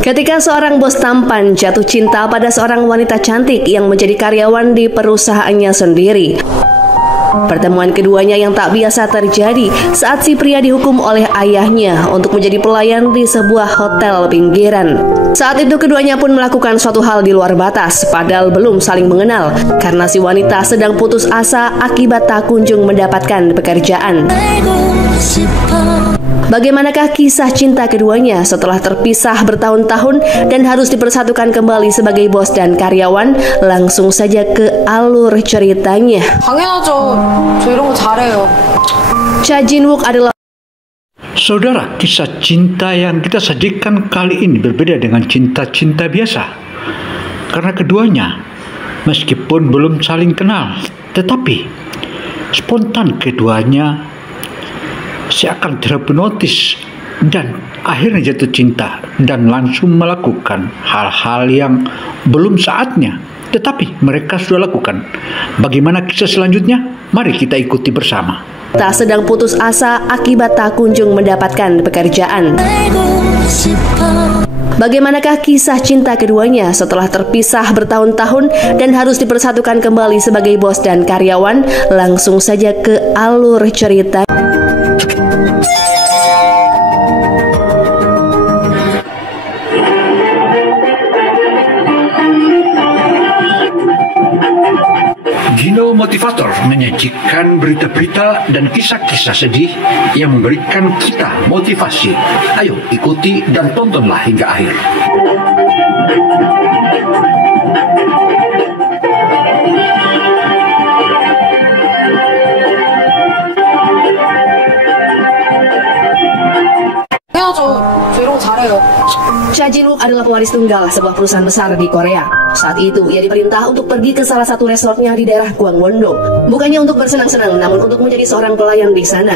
Ketika seorang bos tampan jatuh cinta pada seorang wanita cantik yang menjadi karyawan di perusahaannya sendiri. Pertemuan keduanya yang tak biasa terjadi saat si pria dihukum oleh ayahnya untuk menjadi pelayan di sebuah hotel pinggiran. Saat itu keduanya pun melakukan suatu hal di luar batas, padahal belum saling mengenal, karena si wanita sedang putus asa akibat tak kunjung mendapatkan pekerjaan. Bagaimanakah kisah cinta keduanya setelah terpisah bertahun-tahun dan harus dipersatukan kembali sebagai bos dan karyawan? Langsung saja ke alur ceritanya. 당연하죠. 저 이런 거 잘해요. Cha Jin-wook adalah Saudara, kisah cinta yang kita sajikan kali ini berbeda dengan cinta-cinta biasa. Karena keduanya, meskipun belum saling kenal, tetapi spontan keduanya seakan terhipnotis dan akhirnya jatuh cinta dan langsung melakukan hal-hal yang belum saatnya, tetapi mereka sudah lakukan. Bagaimana kisah selanjutnya? Mari kita ikuti bersama. tak sedang putus asa akibat tak kunjung mendapatkan pekerjaan. Bagaimanakah kisah cinta keduanya setelah terpisah bertahun-tahun dan harus dipersatukan kembali sebagai bos dan karyawan? Langsung saja ke alur cerita. Gino Motivator menyajikan berita-berita dan kisah-kisah sedih yang memberikan kita motivasi. Ayo ikuti dan tontonlah hingga akhir. Cha Jin-wook adalah pewaris tunggal sebuah perusahaan besar di Korea. Saat itu, ia diperintah untuk pergi ke salah satu resortnya di daerah Gangwon-do. Bukannya untuk bersenang-senang, namun untuk menjadi seorang pelayan di sana.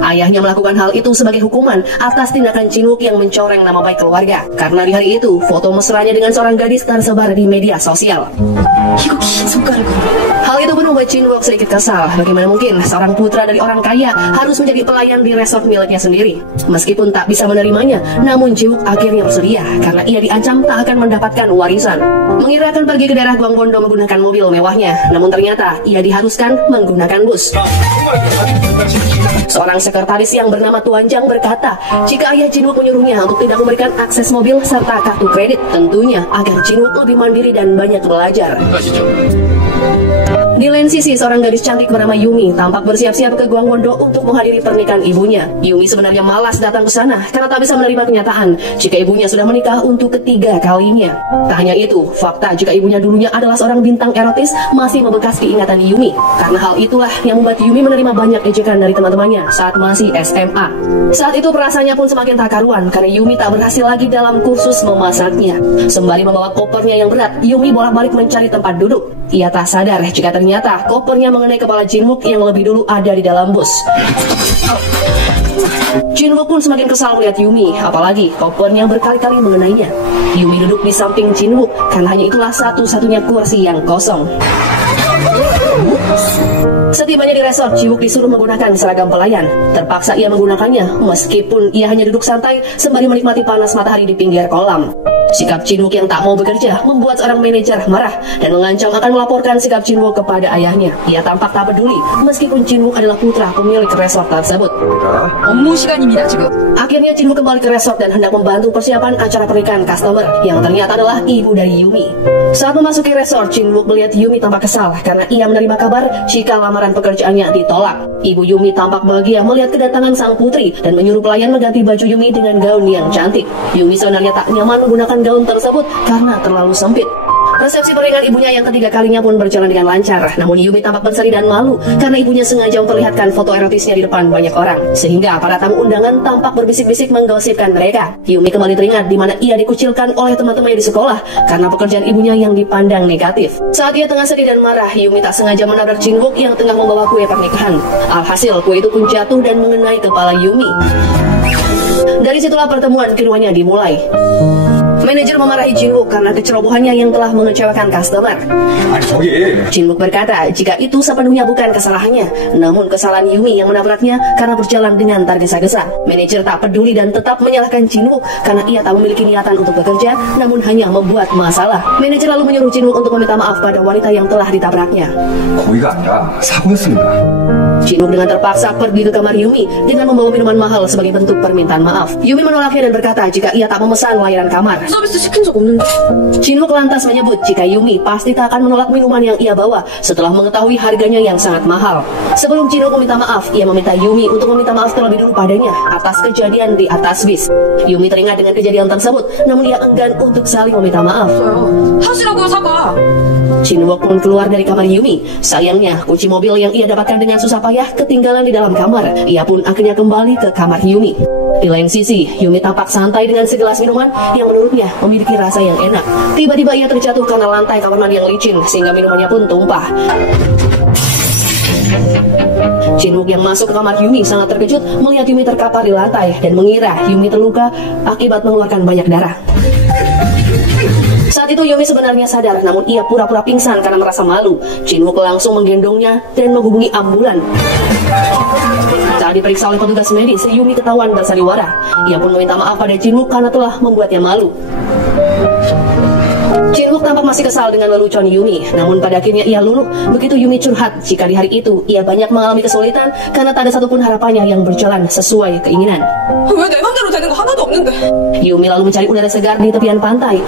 Ayahnya melakukan hal itu sebagai hukuman atas tindakan Jin-wook yang mencoreng nama baik keluarga. Karena di hari itu, foto mesranya dengan seorang gadis tersebar di media sosial. Hal itu pun membuat Jin-wook sedikit kesal. Bagaimana mungkin seorang putra dari orang kaya harus menjadi pelayan di resort miliknya sendiri? Meskipun tak bisa menerimanya, namun Jin-wook akhirnya bersedia karena ia diancam tak akan mendapatkan warisan. Mengira akan pergi ke daerah Gangwon-do menggunakan mobil mewahnya, namun ternyata ia diharuskan menggunakan bus. Seorang sekretaris yang bernama Tuan Jang berkata, jika ayah Jin-wook menyuruhnya untuk tidak memberikan akses mobil serta kartu kredit, tentunya agar Jin-wook lebih mandiri dan banyak belajar. Di lain sisi, seorang gadis cantik bernama Yumi tampak bersiap-siap ke Gangwon-do untuk menghadiri pernikahan ibunya. Yumi sebenarnya malas datang ke sana karena tak bisa menerima kenyataan jika ibunya sudah menikah untuk ketiga kalinya. Tak hanya itu, fakta jika ibunya dulunya adalah seorang bintang erotis masih membekas diingatan Yumi. Karena hal itulah yang membuat Yumi menerima banyak ejekan dari teman-temannya saat masih SMA. Saat itu perasaannya pun semakin tak karuan karena Yumi tak berhasil lagi dalam kursus memasaknya. Sembari membawa kopernya yang berat, Yumi bolak-balik mencari tempat duduk. Ia tak sadar jika ternyata kopernya mengenai kepala Jin-wook yang lebih dulu ada di dalam bus. Jin-wook pun semakin kesal melihat Yumi, apalagi kopernya berkali-kali mengenainya. Yumi duduk di samping Jin-wook karena hanya itulah satu-satunya kursi yang kosong. Setibanya di resort, Jin-wook disuruh menggunakan seragam pelayan. Terpaksa ia menggunakannya, meskipun ia hanya duduk santai sembari menikmati panas matahari di pinggir kolam. Sikap Jin-wook yang tak mau bekerja membuat seorang manajer marah dan mengancam akan melaporkan sikap Jin-wook kepada ayahnya. Ia tampak tak peduli, meskipun Jin-wook adalah putra pemilik resort tersebut. Akhirnya Jin-wook kembali ke resort dan hendak membantu persiapan acara pernikahan customer yang ternyata adalah ibu dari Yumi. Saat memasuki resort, Jin-wook melihat Yumi tampak kesal karena ia menerima kabar jika lamaran pekerjaannya ditolak. Ibu Yumi tampak bahagia melihat kedatangan sang putri dan menyuruh pelayan mengganti baju Yumi dengan gaun yang cantik. Yumi sebenarnya tak nyaman menggunakan gaun tersebut karena terlalu sempit. Resepsi pernikahan ibunya yang ketiga kalinya pun berjalan dengan lancar. Namun Yumi tampak berseri dan malu karena ibunya sengaja memperlihatkan foto erotisnya di depan banyak orang. Sehingga para tamu undangan tampak berbisik-bisik menggosipkan mereka. Yumi kembali teringat di mana ia dikucilkan oleh teman-temannya di sekolah karena pekerjaan ibunya yang dipandang negatif. Saat ia tengah sedih dan marah, Yumi tak sengaja menabrak Jin-wook yang tengah membawa kue pernikahan. Alhasil kue itu pun jatuh dan mengenai kepala Yumi. Dari situlah pertemuan keduanya dimulai. Manajer memarahi Jin-wook karena kecerobohannya yang telah mengecewakan customer. 아니 저기 Jin-wook berkata jika itu sepenuhnya bukan kesalahannya, namun kesalahan Yumi yang menabraknya karena berjalan dengan tergesa-gesa. Manajer tak peduli dan tetap menyalahkan Jin-wook karena ia tak memiliki niatan untuk bekerja, namun hanya membuat masalah. Manajer lalu menyuruh Jin-wook untuk meminta maaf pada wanita yang telah ditabraknya. 거기가 아니라 사고였습니다. Jin-wook dengan terpaksa pergi ke kamar Yumi dengan membawa minuman mahal sebagai bentuk permintaan maaf. Yumi menolaknya dan berkata jika ia tak memesan layanan kamar. 서비스 시킨 적 없는데. Jin-wook lantas menyebut jika Yumi pasti tak akan menolak minuman yang ia bawa setelah mengetahui harganya yang sangat mahal. Sebelum Jin-wook meminta maaf, ia meminta Yumi untuk meminta maaf terlebih dulu padanya atas kejadian di atas bis. Yumi teringat dengan kejadian tersebut, namun ia enggan untuk saling meminta maaf. 하시라고요, 사과. Jin-wook pun keluar dari kamar Yumi. Sayangnya, kunci mobil yang ia dapatkan dengan susah payah ketinggalan di dalam kamar. Ia pun akhirnya kembali ke kamar Yumi. Di lain sisi, Yumi tampak santai dengan segelas minuman yang menurutnya memiliki rasa yang enak. Tiba-tiba ia terjatuh karena lantai kamar mandi yang licin, sehingga minumannya pun tumpah. Jin-wook yang masuk ke kamar Yumi sangat terkejut melihat Yumi terkapar di lantai dan mengira Yumi terluka akibat mengeluarkan banyak darah. Saat itu Yumi sebenarnya sadar, namun ia pura-pura pingsan karena merasa malu. Jin-wook langsung menggendongnya dan menghubungi ambulan. Saat diperiksa oleh petugas medis, Yumi ketahuan bersandiwara. Ia pun meminta maaf pada Jin-wook karena telah membuatnya malu. Jin-wook tampak masih kesal dengan lelucon Yumi, namun pada akhirnya ia luluh begitu Yumi curhat jika di hari itu ia banyak mengalami kesulitan karena tak ada satupun harapannya yang berjalan sesuai keinginan. 왜 내 맘대로 되는 거 하나도 없는데. Yumi lalu mencari udara segar di tepian pantai.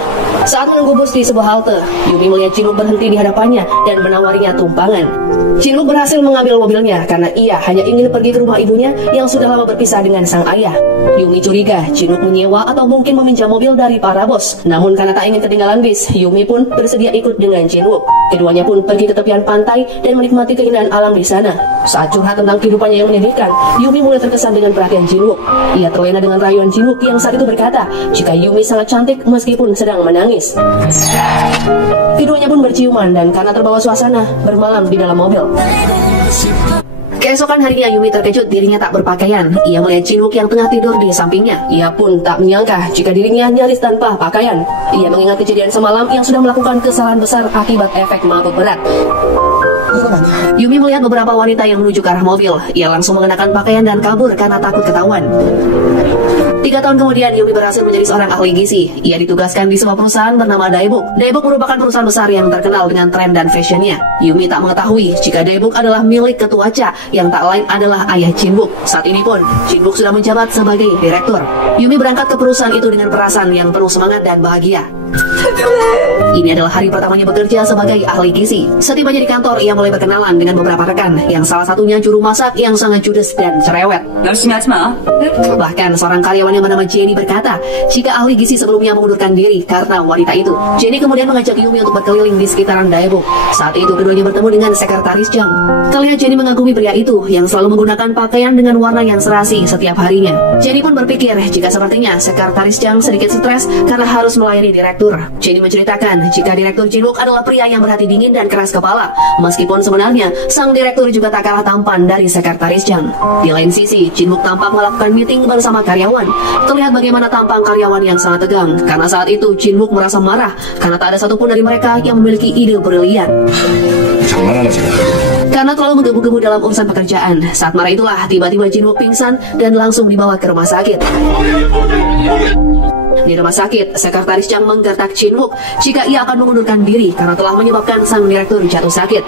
Saat menunggu bus di sebuah halte, Yumi melihat Jin-wook berhenti di hadapannya dan menawarinya tumpangan. Jin-wook berhasil mengambil mobilnya karena ia hanya ingin pergi ke rumah ibunya yang sudah lama berpisah dengan sang ayah. Yumi curiga Jin-wook menyewa atau mungkin meminjam mobil dari para bos. Namun karena tak ingin ketinggalan bis, Yumi pun bersedia ikut dengan Jin-wook. Keduanya pun pergi ke tepian pantai dan menikmati keindahan alam di sana. Saat curhat tentang kehidupannya yang menyedihkan, Yumi mulai terkesan dengan perhatian Jin-wook. Ia terlena dengan rayuan Jin-wook yang saat itu berkata jika Yumi sangat cantik meskipun sedang menangis. Keduanya pun berciuman dan karena terbawa suasana bermalam di dalam mobil. Keesokan harinya Yumi terkejut dirinya tak berpakaian. Ia melihat Jin-wook yang tengah tidur di sampingnya. Ia pun tak menyangka jika dirinya nyaris tanpa pakaian. Ia mengingat kejadian semalam yang sudah melakukan kesalahan besar akibat efek mabuk berat. Yumi melihat beberapa wanita yang menuju ke arah mobil. Ia langsung mengenakan pakaian dan kabur karena takut ketahuan. 3 tahun kemudian Yumi berhasil menjadi seorang ahli gizi. Ia ditugaskan di sebuah perusahaan bernama Daebuk. Daebuk merupakan perusahaan besar yang terkenal dengan tren dan fashionnya. Yumi tak mengetahui jika Daebuk adalah milik ketua Cha yang tak lain adalah ayah Jin-wook. Saat ini pun Jin-wook sudah menjabat sebagai direktur. Yumi berangkat ke perusahaan itu dengan perasaan yang penuh semangat dan bahagia. Ini adalah hari pertamanya bekerja sebagai ahli gizi. Setibanya di kantor, ia mulai berkenalan dengan beberapa rekan, yang salah satunya juru masak yang sangat judes dan cerewet. Bahkan seorang karyawan yang bernama Jenny berkata jika ahli gizi sebelumnya mengundurkan diri karena wanita itu. Jenny kemudian mengajak Yumi untuk berkeliling di sekitaran Daebuk. Saat itu keduanya bertemu dengan sekretaris Jang. Terlihat Jenny mengagumi pria itu yang selalu menggunakan pakaian dengan warna yang serasi setiap harinya. Jenny pun berpikir jika sepertinya sekretaris Jang sedikit stres karena harus melayani direktur. Jenny menceritakan jika direktur Jin-wook adalah pria yang berhati dingin dan keras kepala, meskipun sebenarnya sang direktur juga tak kalah tampan dari sekretaris Jang. Di lain sisi, Jin-wook tampak melakukan meeting bersama karyawan. Terlihat bagaimana tampang karyawan yang sangat tegang, karena saat itu Jin-wook merasa marah karena tak ada satupun dari mereka yang memiliki ide brilian. Karena terlalu menggebu-gebu dalam urusan pekerjaan. Saat marah itulah tiba-tiba Jin-wook pingsan dan langsung dibawa ke rumah sakit. Di rumah sakit, sekretaris Jang menggertak Jin-wook jika ia akan mengundurkan diri karena telah menyebabkan sang direktur jatuh sakit.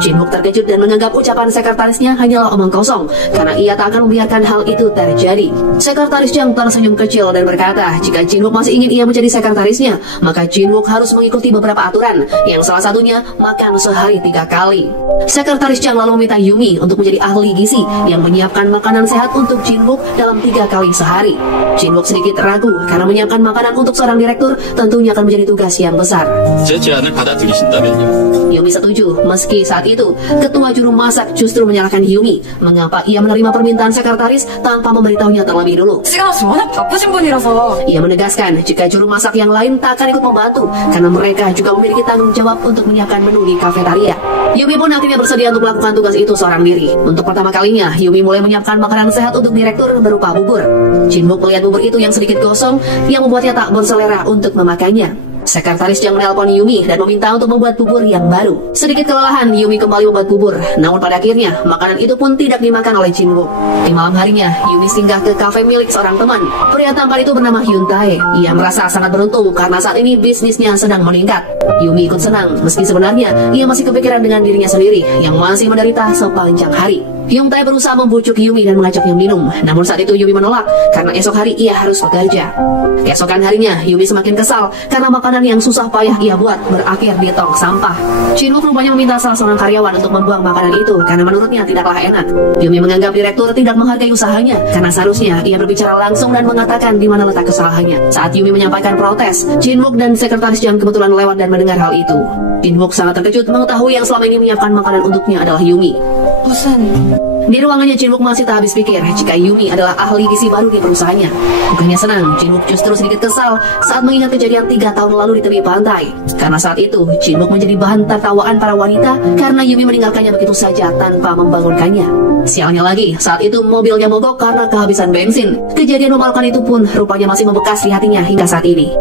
Jin-wook terkejut dan menganggap ucapan sekretarisnya hanyalah omong kosong karena ia tak akan membiarkan hal itu terjadi. Sekretaris Jang tersenyum kecil dan berkata jika Jin-wook masih ingin ia menjadi sekretarisnya, maka Jin-wook harus mengikuti beberapa aturan, yang salah satunya makan sehari 3 kali. Sekretaris Jang lalu meminta Yumi untuk menjadi ahli gizi yang menyiapkan makanan sehat untuk Jin-wook dalam 3 kali sehari. Jin-wook sedikit ragu karena menyiapkan makanan untuk seorang direktur tentunya akan menjadi tugas yang besar. 제 제안을 받아들이신다면요. Yumi setuju Meski saat itu, ketua juru masak justru menyalahkan Yumi mengapa ia menerima permintaan sekretaris tanpa memberitahunya terlebih dulu. 시간 없이 워낙 바쁘신 분이라서. Ia menegaskan jika juru masak yang lain tak akan ikut membantu karena mereka juga memiliki tanggung jawab untuk menyiapkan menu di kafetaria. Yumi pun akhirnya bersedia untuk melakukan tugas itu seorang diri. Untuk pertama kalinya, Yumi mulai menyiapkan makanan sehat untuk direktur berupa bubur. Jin-wook melihat bubur itu yang sedikit gosong yang membuatnya tak berselera untuk memakannya. Sekretaris yang menelpon Yumi dan meminta untuk membuat bubur yang baru. Sedikit kelelahan, Yumi kembali membuat bubur. Namun pada akhirnya, makanan itu pun tidak dimakan oleh Jin-wook. Di malam harinya, Yumi singgah ke kafe milik seorang teman. Pria tampan itu bernama Hyun Tae. Ia merasa sangat beruntung karena saat ini bisnisnya sedang meningkat. Yumi ikut senang, meski sebenarnya ia masih kepikiran dengan dirinya sendiri yang masih menderita sepanjang hari. Hyun Tae berusaha membujuk Yumi dan mengajaknya minum. Namun saat itu Yumi menolak karena esok hari ia harus bekerja. Keesokan harinya, Yumi semakin kesal karena makanan yang susah payah ia buat berakhir di tong sampah. Jin-wook rupanya meminta salah seorang karyawan untuk membuang makanan itu karena menurutnya tidaklah enak. Yumi menganggap direktur tidak menghargai usahanya karena seharusnya ia berbicara langsung dan mengatakan di mana letak kesalahannya. Saat Yumi menyampaikan protes, Jin-wook dan sekretaris yang kebetulan lewat dan mendengar hal itu. Jin-wook sangat terkejut mengetahui yang selama ini menyiapkan makanan untuknya adalah Yumi. Di ruangannya, Jin-wook masih tak habis pikir jika Yumi adalah ahli gizi baru di perusahaannya. Bukannya senang, Jin-wook justru sedikit kesal saat mengingat kejadian 3 tahun lalu di tepi pantai. Karena saat itu, Jin-wook menjadi bahan tertawaan para wanita karena Yumi meninggalkannya begitu saja tanpa membangunkannya. Sialnya lagi, saat itu mobilnya mogok karena kehabisan bensin. Kejadian memalukan itu pun rupanya masih membekas di hatinya hingga saat ini.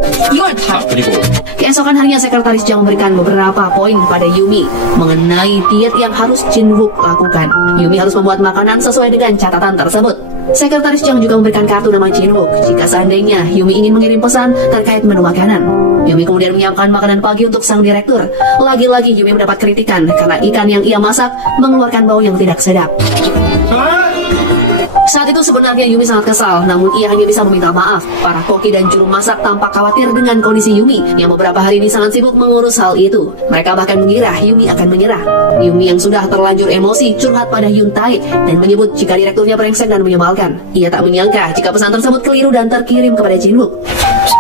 Keesokan harinya, sekretaris Jang memberikan beberapa poin pada Yumi mengenai diet yang harus Jin-wook lakukan. Yumi harus membuat makanan sesuai dengan catatan tersebut. Sekretaris Jang juga memberikan kartu nama Jin-wook jika seandainya Yumi ingin mengirim pesan terkait menu makanan. Yumi kemudian menyiapkan makanan pagi untuk sang direktur. Lagi-lagi Yumi mendapat kritikan karena ikan yang ia masak mengeluarkan bau yang tidak sedap. Saat itu sebenarnya Yumi sangat kesal, namun ia hanya bisa meminta maaf. Para koki dan juru masak tampak khawatir dengan kondisi Yumi yang beberapa hari ini sangat sibuk mengurus hal itu. Mereka bahkan mengira Yumi akan menyerah. Yumi yang sudah terlanjur emosi curhat pada Hyun Tae dan menyebut jika direkturnya brengsek dan menyebalkan. Ia tak menyangka jika pesan tersebut keliru dan terkirim kepada Jin-wook.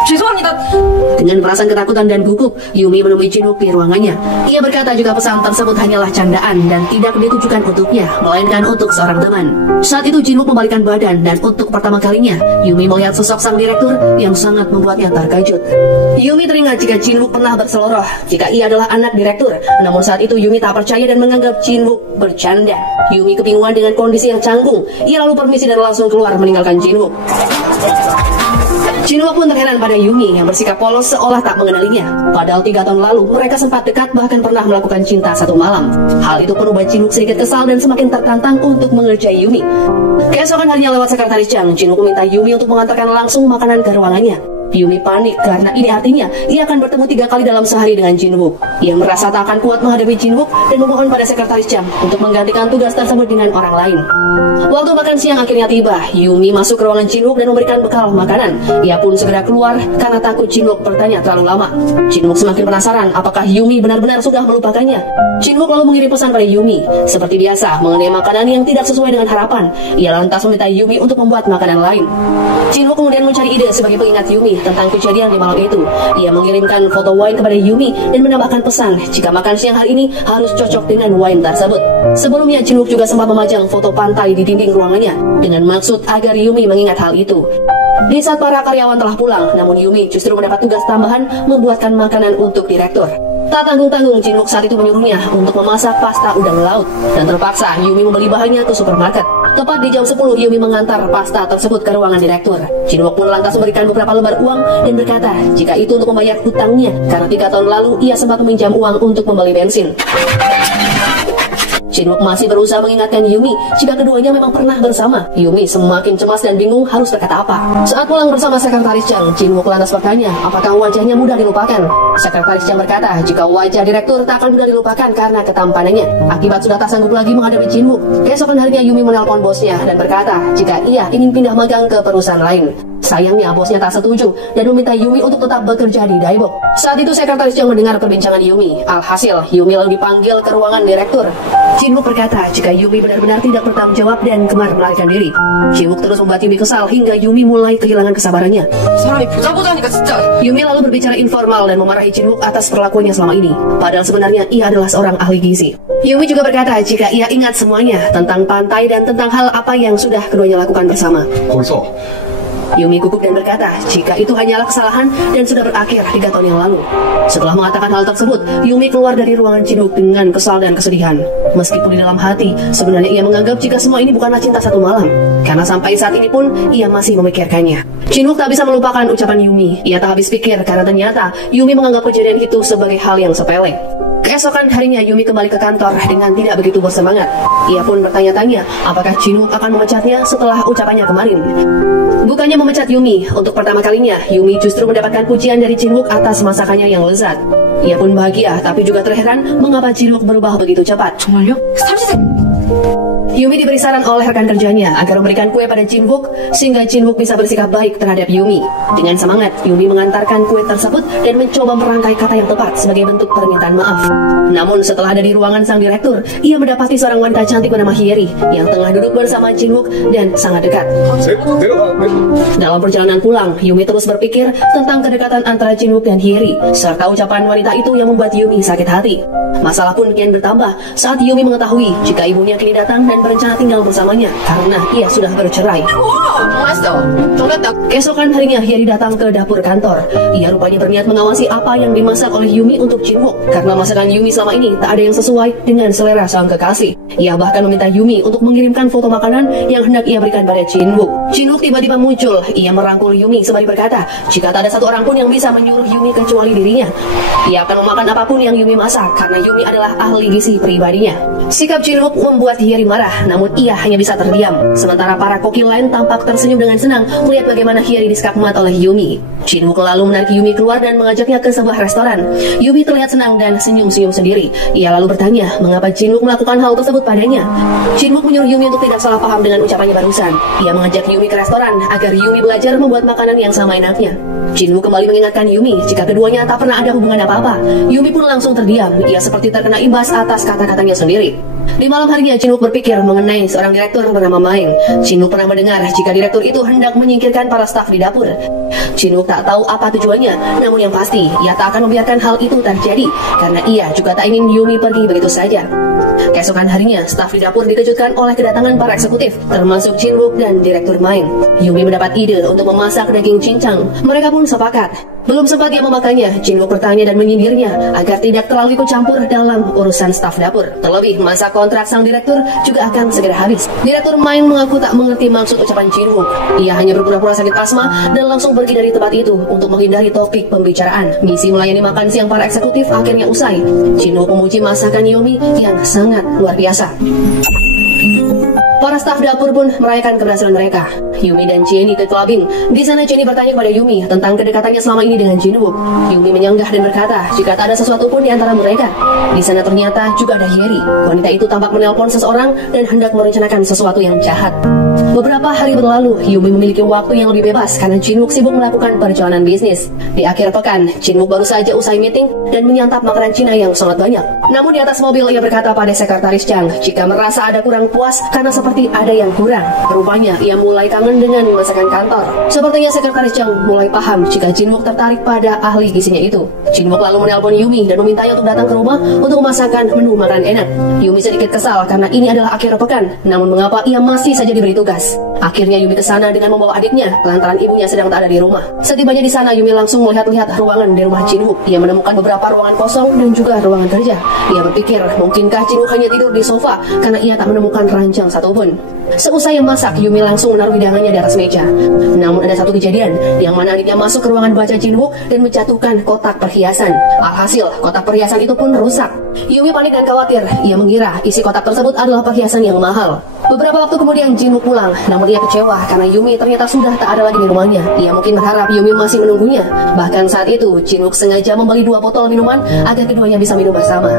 죄송합니다. Dengan perasaan ketakutan dan gugup, Yumi menemui Jin-wook di ruangannya. Ia berkata jika pesan tersebut hanyalah candaan dan tidak ditujukan untuknya, melainkan untuk seorang teman. Saat itu Jin-wook membalikkan badan dan untuk pertama kalinya, Yumi melihat sosok sang direktur yang sangat membuatnya terkejut. Yumi teringat jika Jin-wook pernah berseloroh jika ia adalah anak direktur. Namun saat itu Yumi tak percaya dan menganggap Jin-wook bercanda. Yumi kebingungan dengan kondisi yang canggung. Ia lalu permisi dan langsung keluar meninggalkan Jin-wook. Jin-wook pun terheran pada Yumi yang bersikap polos seolah tak mengenalinya. Padahal 3 tahun lalu mereka sempat dekat bahkan pernah melakukan cinta satu malam. Hal itu pun membuat Jin-wook sedikit kesal dan semakin tertantang untuk mengerjai Yumi. Keesokan harinya lewat sekretaris Jang, Jin-wook meminta Yumi untuk mengantarkan langsung makanan ke ruangannya. Yumi panik karena ini artinya ia akan bertemu 3 kali dalam sehari dengan Jin-wook. Ia merasa tak akan kuat menghadapi Jin-wook dan memohon pada sekretaris Jang untuk menggantikan tugas tersebut dengan orang lain. Waktu makan siang akhirnya tiba. Yumi masuk ke ruangan Jin-wook dan memberikan bekal makanan. Ia pun segera keluar karena takut Jin-wook bertanya terlalu lama. Jin-wook semakin penasaran apakah Yumi benar-benar sudah melupakannya. Jin-wook lalu mengirim pesan pada Yumi. Seperti biasa, mengenai makanan yang tidak sesuai dengan harapan, ia lantas meminta Yumi untuk membuat makanan lain. Jin-wook kemudian mencari ide sebagai pengingat Yumi tentang kejadian di malam itu. Ia mengirimkan foto wine kepada Yumi dan menambahkan pesan jika makan siang hari ini harus cocok dengan wine tersebut. Sebelumnya Jin-wook juga sempat memajang foto pantai di dinding ruangannya dengan maksud agar Yumi mengingat hal itu. Di saat para karyawan telah pulang, namun Yumi justru mendapat tugas tambahan membuatkan makanan untuk direktur. Tak tanggung-tanggung, Jin-wook saat itu menyuruhnya untuk memasak pasta udang laut. Dan terpaksa Yumi membeli bahannya ke supermarket. Tepat di jam 10, Yumi mengantar pasta tersebut ke ruangan direktur. Jin-wook pun lantas memberikan beberapa lembar uang dan berkata jika itu untuk membayar hutangnya karena 3 tahun lalu ia sempat meminjam uang untuk membeli bensin. Jin-wook masih berusaha mengingatkan Yumi jika keduanya memang pernah bersama. Yumi semakin cemas dan bingung harus berkata apa. Saat pulang bersama sekretaris Jang, Jin-wook lantas bertanya apakah wajahnya mudah dilupakan. Sekretaris Jang berkata jika wajah direktur tak akan mudah dilupakan karena ketampanannya. Akibat sudah tak sanggup lagi menghadapi Jin-wook. Keesokan harinya Yumi menelpon bosnya dan berkata jika ia ingin pindah magang ke perusahaan lain. Sayangnya bosnya tak setuju dan meminta Yumi untuk tetap bekerja di Daibok. Saat itu sekretaris Chang mendengar perbincangan Yumi. Alhasil, Yumi lalu dipanggil ke ruangan direktur. Jinwook berkata jika Yumi benar-benar tidak bertanggung jawab dan gemar melarikan diri. Jinwook terus membuat Yumi kesal hingga Yumi mulai kehilangan kesabarannya. 사람이 보자 하니까 진짜. Yumi lalu berbicara informal dan memarahi Jinwook atas perlakuannya selama ini. Padahal sebenarnya ia adalah seorang ahli gizi. Yumi juga berkata jika ia ingat semuanya tentang pantai dan tentang hal apa yang sudah keduanya lakukan bersama. 거기서 Yumi gugup dan berkata jika itu hanyalah kesalahan dan sudah berakhir 3 tahun yang lalu. Setelah mengatakan hal tersebut, Yumi keluar dari ruangan Jinwook dengan kesal dan kesedihan. Meskipun di dalam hati, sebenarnya ia menganggap jika semua ini bukanlah cinta satu malam. Karena sampai saat ini pun, ia masih memikirkannya. Jinwook tak bisa melupakan ucapan Yumi. Ia tak habis pikir karena ternyata Yumi menganggap kejadian itu sebagai hal yang sepele. Keesokan harinya Yumi kembali ke kantor dengan tidak begitu bersemangat. Ia pun bertanya-tanya apakah Jinwook akan memecatnya setelah ucapannya kemarin. Bukannya memecat Yumi, untuk pertama kalinya Yumi justru mendapatkan pujian dari Jinwook atas masakannya yang lezat. Ia pun bahagia tapi juga terheran mengapa Jinwook berubah begitu cepat. 정말요? 삼시세. Yumi diberi saran oleh rekan kerjanya agar memberikan kue pada Jinwook sehingga Jinwook bisa bersikap baik terhadap Yumi. Dengan semangat, Yumi mengantarkan kue tersebut dan mencoba merangkai kata yang tepat sebagai bentuk permintaan maaf. Namun setelah ada di ruangan sang direktur, ia mendapati seorang wanita cantik bernama Hyeri yang tengah duduk bersama Jinwook dan sangat dekat. Dalam perjalanan pulang, Yumi terus berpikir tentang kedekatan antara Jinwook dan Hyeri serta ucapan wanita itu yang membuat Yumi sakit hati. Masalah pun kian bertambah saat Yumi mengetahui jika ibunya kini datang dan berencana tinggal bersamanya karena ia sudah bercerai. 맛있어. 정했다. Keesokan harinya Hyeri datang ke dapur kantor. Ia rupanya berniat mengawasi apa yang dimasak oleh Yumi untuk Jinwook karena masakan Yumi selama ini tak ada yang sesuai dengan selera sang kekasih. Ia bahkan meminta Yumi untuk mengirimkan foto makanan yang hendak ia berikan pada Jinwook. Jinwook tiba-tiba muncul. Ia merangkul Yumi sembari berkata jika tak ada satu orang pun yang bisa menyuruh Yumi kecuali dirinya. Ia akan memakan apapun yang Yumi masak karena Yumi adalah ahli gizi pribadinya. Sikap Jinwook membuat Hyeri marah, namun ia hanya bisa terdiam. Sementara para koki lain tampak tersenyum dengan senang melihat bagaimana Hyeri diskakmat oleh Yumi. Jinwook lalu menarik Yumi keluar dan mengajaknya ke sebuah restoran. Yumi terlihat senang dan senyum-senyum sendiri. Ia lalu bertanya mengapa Jinwook melakukan hal tersebut padanya. Jinwook menyuruh Yumi untuk tidak salah paham dengan ucapannya barusan. Ia mengajak Yumi ke restoran agar Yumi belajar membuat makanan yang sama enaknya. Jinwook kembali mengingatkan Yumi jika keduanya tak pernah ada hubungan apa-apa. Yumi pun langsung terdiam. Ia seperti terkena imbas atas kata-katanya sendiri. Di malam harinya Jinwook berpikir mengenai seorang direktur bernama Maeng. Jinwook pernah mendengar jika direktur itu hendak menyingkirkan para staf di dapur. Jinwook tak tahu apa tujuannya, namun yang pasti ia tak akan membiarkan hal itu terjadi karena ia juga tak ingin Yumi pergi begitu saja. Keesokan harinya, staf di dapur dikejutkan oleh kedatangan para eksekutif, termasuk Jinwook dan Direktur Maeng. Yumi mendapat ide untuk memasak daging cincang. Mereka pun sepakat. Belum sempat dia memakannya, Jinwook bertanya dan menyindirnya agar tidak terlalu ikut campur dalam urusan staf dapur. Terlebih, masa kontrak sang direktur juga akan segera habis. Direktur Maeng mengaku tak mengerti maksud ucapan Jinwook. Ia hanya berpura-pura sakit asma dan langsung pergi dari tempat itu untuk menghindari topik pembicaraan. Misi melayani makan siang para eksekutif akhirnya usai. Jinwook memuji masakan Yumi yang sangat luar biasa. Para staf dapur pun merayakan keberhasilan mereka. Yumi dan Jenny ke clubbing. Di sana Jenny bertanya kepada Yumi tentang kedekatannya selama ini dengan Jinwook. Yumi menyanggah dan berkata jika tak ada sesuatu pun di antara mereka. Di sana ternyata juga ada Hyeri. Wanita itu tampak menelpon seseorang dan hendak merencanakan sesuatu yang jahat. Beberapa hari berlalu, Yumi memiliki waktu yang lebih bebas karena Jinwook sibuk melakukan perjalanan bisnis. Di akhir pekan, Jinwook baru saja usai meeting dan menyantap makanan Cina yang sangat banyak. Namun di atas mobil ia berkata pada sekretaris Chang jika merasa ada kurang puas karena seperti ada yang kurang. Rupanya ia mulai kangen dengan masakan kantor. Sepertinya sekretaris Chang mulai paham jika Jinwook tertarik pada ahli gizinya itu. Jinwook lalu menelpon Yumi dan memintanya untuk datang ke rumah untuk memasakkan menu makan enak. Yumi sedikit kesal karena ini adalah akhir pekan. Namun mengapa ia masih saja diberi tugas? Akhirnya Yumi ke sana dengan membawa adiknya lantaran ibunya sedang tak ada di rumah. Setibanya di sana, Yumi langsung melihat-lihat ruangan di rumah Jinwook. Ia menemukan beberapa ruangan kosong dan juga ruangan kerja. Ia berpikir mungkinkah Jinwook hanya tidur di sofa karena ia tak menemukan ranjang satupun. Seusai memasak, Yumi langsung menaruh hidangannya di atas meja. Namun ada satu kejadian, yang mana adiknya masuk ke ruangan baca Jinwook dan menjatuhkan kotak perhiasan. Alhasil, kotak perhiasan itu pun rusak. Yumi panik dan khawatir. Ia mengira isi kotak tersebut adalah perhiasan yang mahal. Beberapa waktu kemudian Jinwook pulang, namun ia kecewa karena Yumi ternyata sudah tak ada lagi di rumahnya. Ia mungkin berharap Yumi masih menunggunya. Bahkan saat itu, Jinwook sengaja membeli 2 botol minuman agar keduanya bisa minum bersama.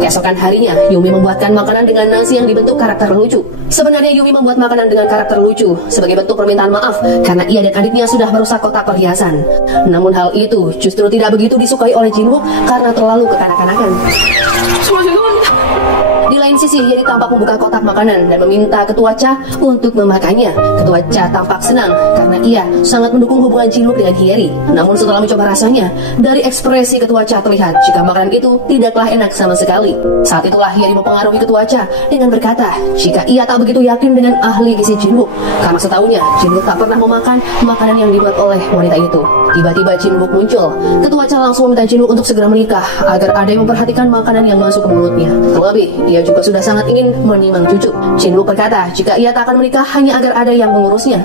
Keesokan harinya, Yumi membuatkan makanan dengan nasi yang dibentuk karakter lucu. Sebenarnya Yumi Yumi membuat makanan dengan karakter lucu sebagai bentuk permintaan maaf karena ia dan adiknya sudah merusak kotak perhiasan. Namun hal itu justru tidak begitu disukai oleh Jinwook karena terlalu kekanak-kanakan. Di lain sisi, Hyeri tampak membuka kotak makanan dan meminta Ketua Cha untuk memakannya. Ketua Cha tampak senang karena ia sangat mendukung hubungan Jinwook dengan Hyeri. Namun setelah mencoba rasanya, dari ekspresi Ketua Cha terlihat jika makanan itu tidaklah enak sama sekali. Saat itulah Hyeri mempengaruhi Ketua Cha dengan berkata jika ia tak begitu yakin dengan ahli gizi Jinwook karena setahunya Jinwook tak pernah memakan makanan yang dibuat oleh wanita itu. Tiba-tiba Jinwook muncul. Ketua Cha langsung meminta Jinwook untuk segera menikah agar ada yang memperhatikan makanan yang masuk ke mulutnya. Terlebih, dia juga sudah sangat ingin menimang cucu. Jinwook berkata jika ia tak akan menikah hanya agar ada yang mengurusnya.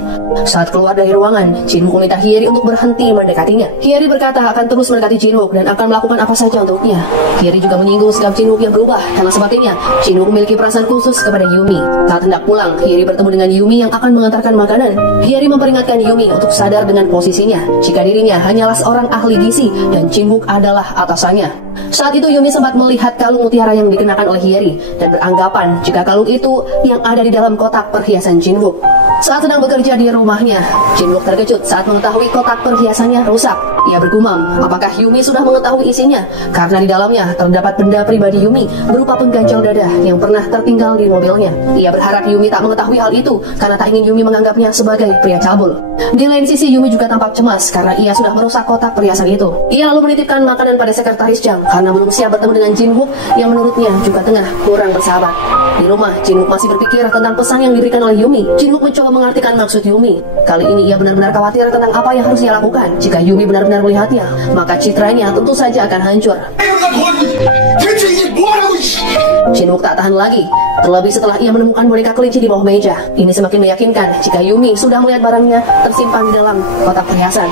Saat keluar dari ruangan, Jinwook meminta Hyeri untuk berhenti mendekatinya. Hyeri berkata akan terus mendekati Jinwook dan akan melakukan apa saja untuknya. Hyeri juga menyinggung sikap Jinwook yang berubah karena sepertinya Jinwook memiliki perasaan khusus kepada Yumi. Saat hendak pulang, Hyeri bertemu dengan Yumi yang akan mengantarkan makanan. Hyeri memperingatkan Yumi untuk sadar dengan posisinya jika dirinya hanyalah seorang ahli gizi dan Jinwook adalah atasannya. Saat itu Yumi sempat melihat kalung mutiara yang dikenakan oleh Hyeri dan beranggapan jika kalung itu yang ada di dalam kotak perhiasan Jinwook. Saat sedang bekerja di rumahnya, Jinwook terkejut saat mengetahui kotak perhiasannya rusak. Ia bergumam, apakah Yumi sudah mengetahui isinya? Karena di dalamnya terdapat benda pribadi Yumi berupa pengganjal dada yang pernah tertinggal di mobilnya. Ia berharap Yumi tak mengetahui hal itu karena tak ingin Yumi menganggapnya sebagai pria cabul. Di lain sisi, Yumi juga tampak cemas karena ia sudah merusak kotak perhiasan itu. Ia lalu menitipkan makanan pada sekretaris Chang karena belum siap bertemu dengan Jinwook yang menurutnya juga tengah kurang bersahabat. Di rumah, Jinwook masih berpikir tentang pesan yang diberikan oleh Yumi. Jinwook mencoba mengartikan maksud Yumi. Kali ini ia benar-benar khawatir tentang apa yang harus ia lakukan. Jika Yumi benar-benar melihatnya, maka citranya tentu saja akan hancur. Jinwook tak tahan lagi, terlebih setelah ia menemukan boneka kelinci di bawah meja. Ini semakin meyakinkan jika Yumi sudah melihat barangnya tersimpan di dalam kotak perhiasan.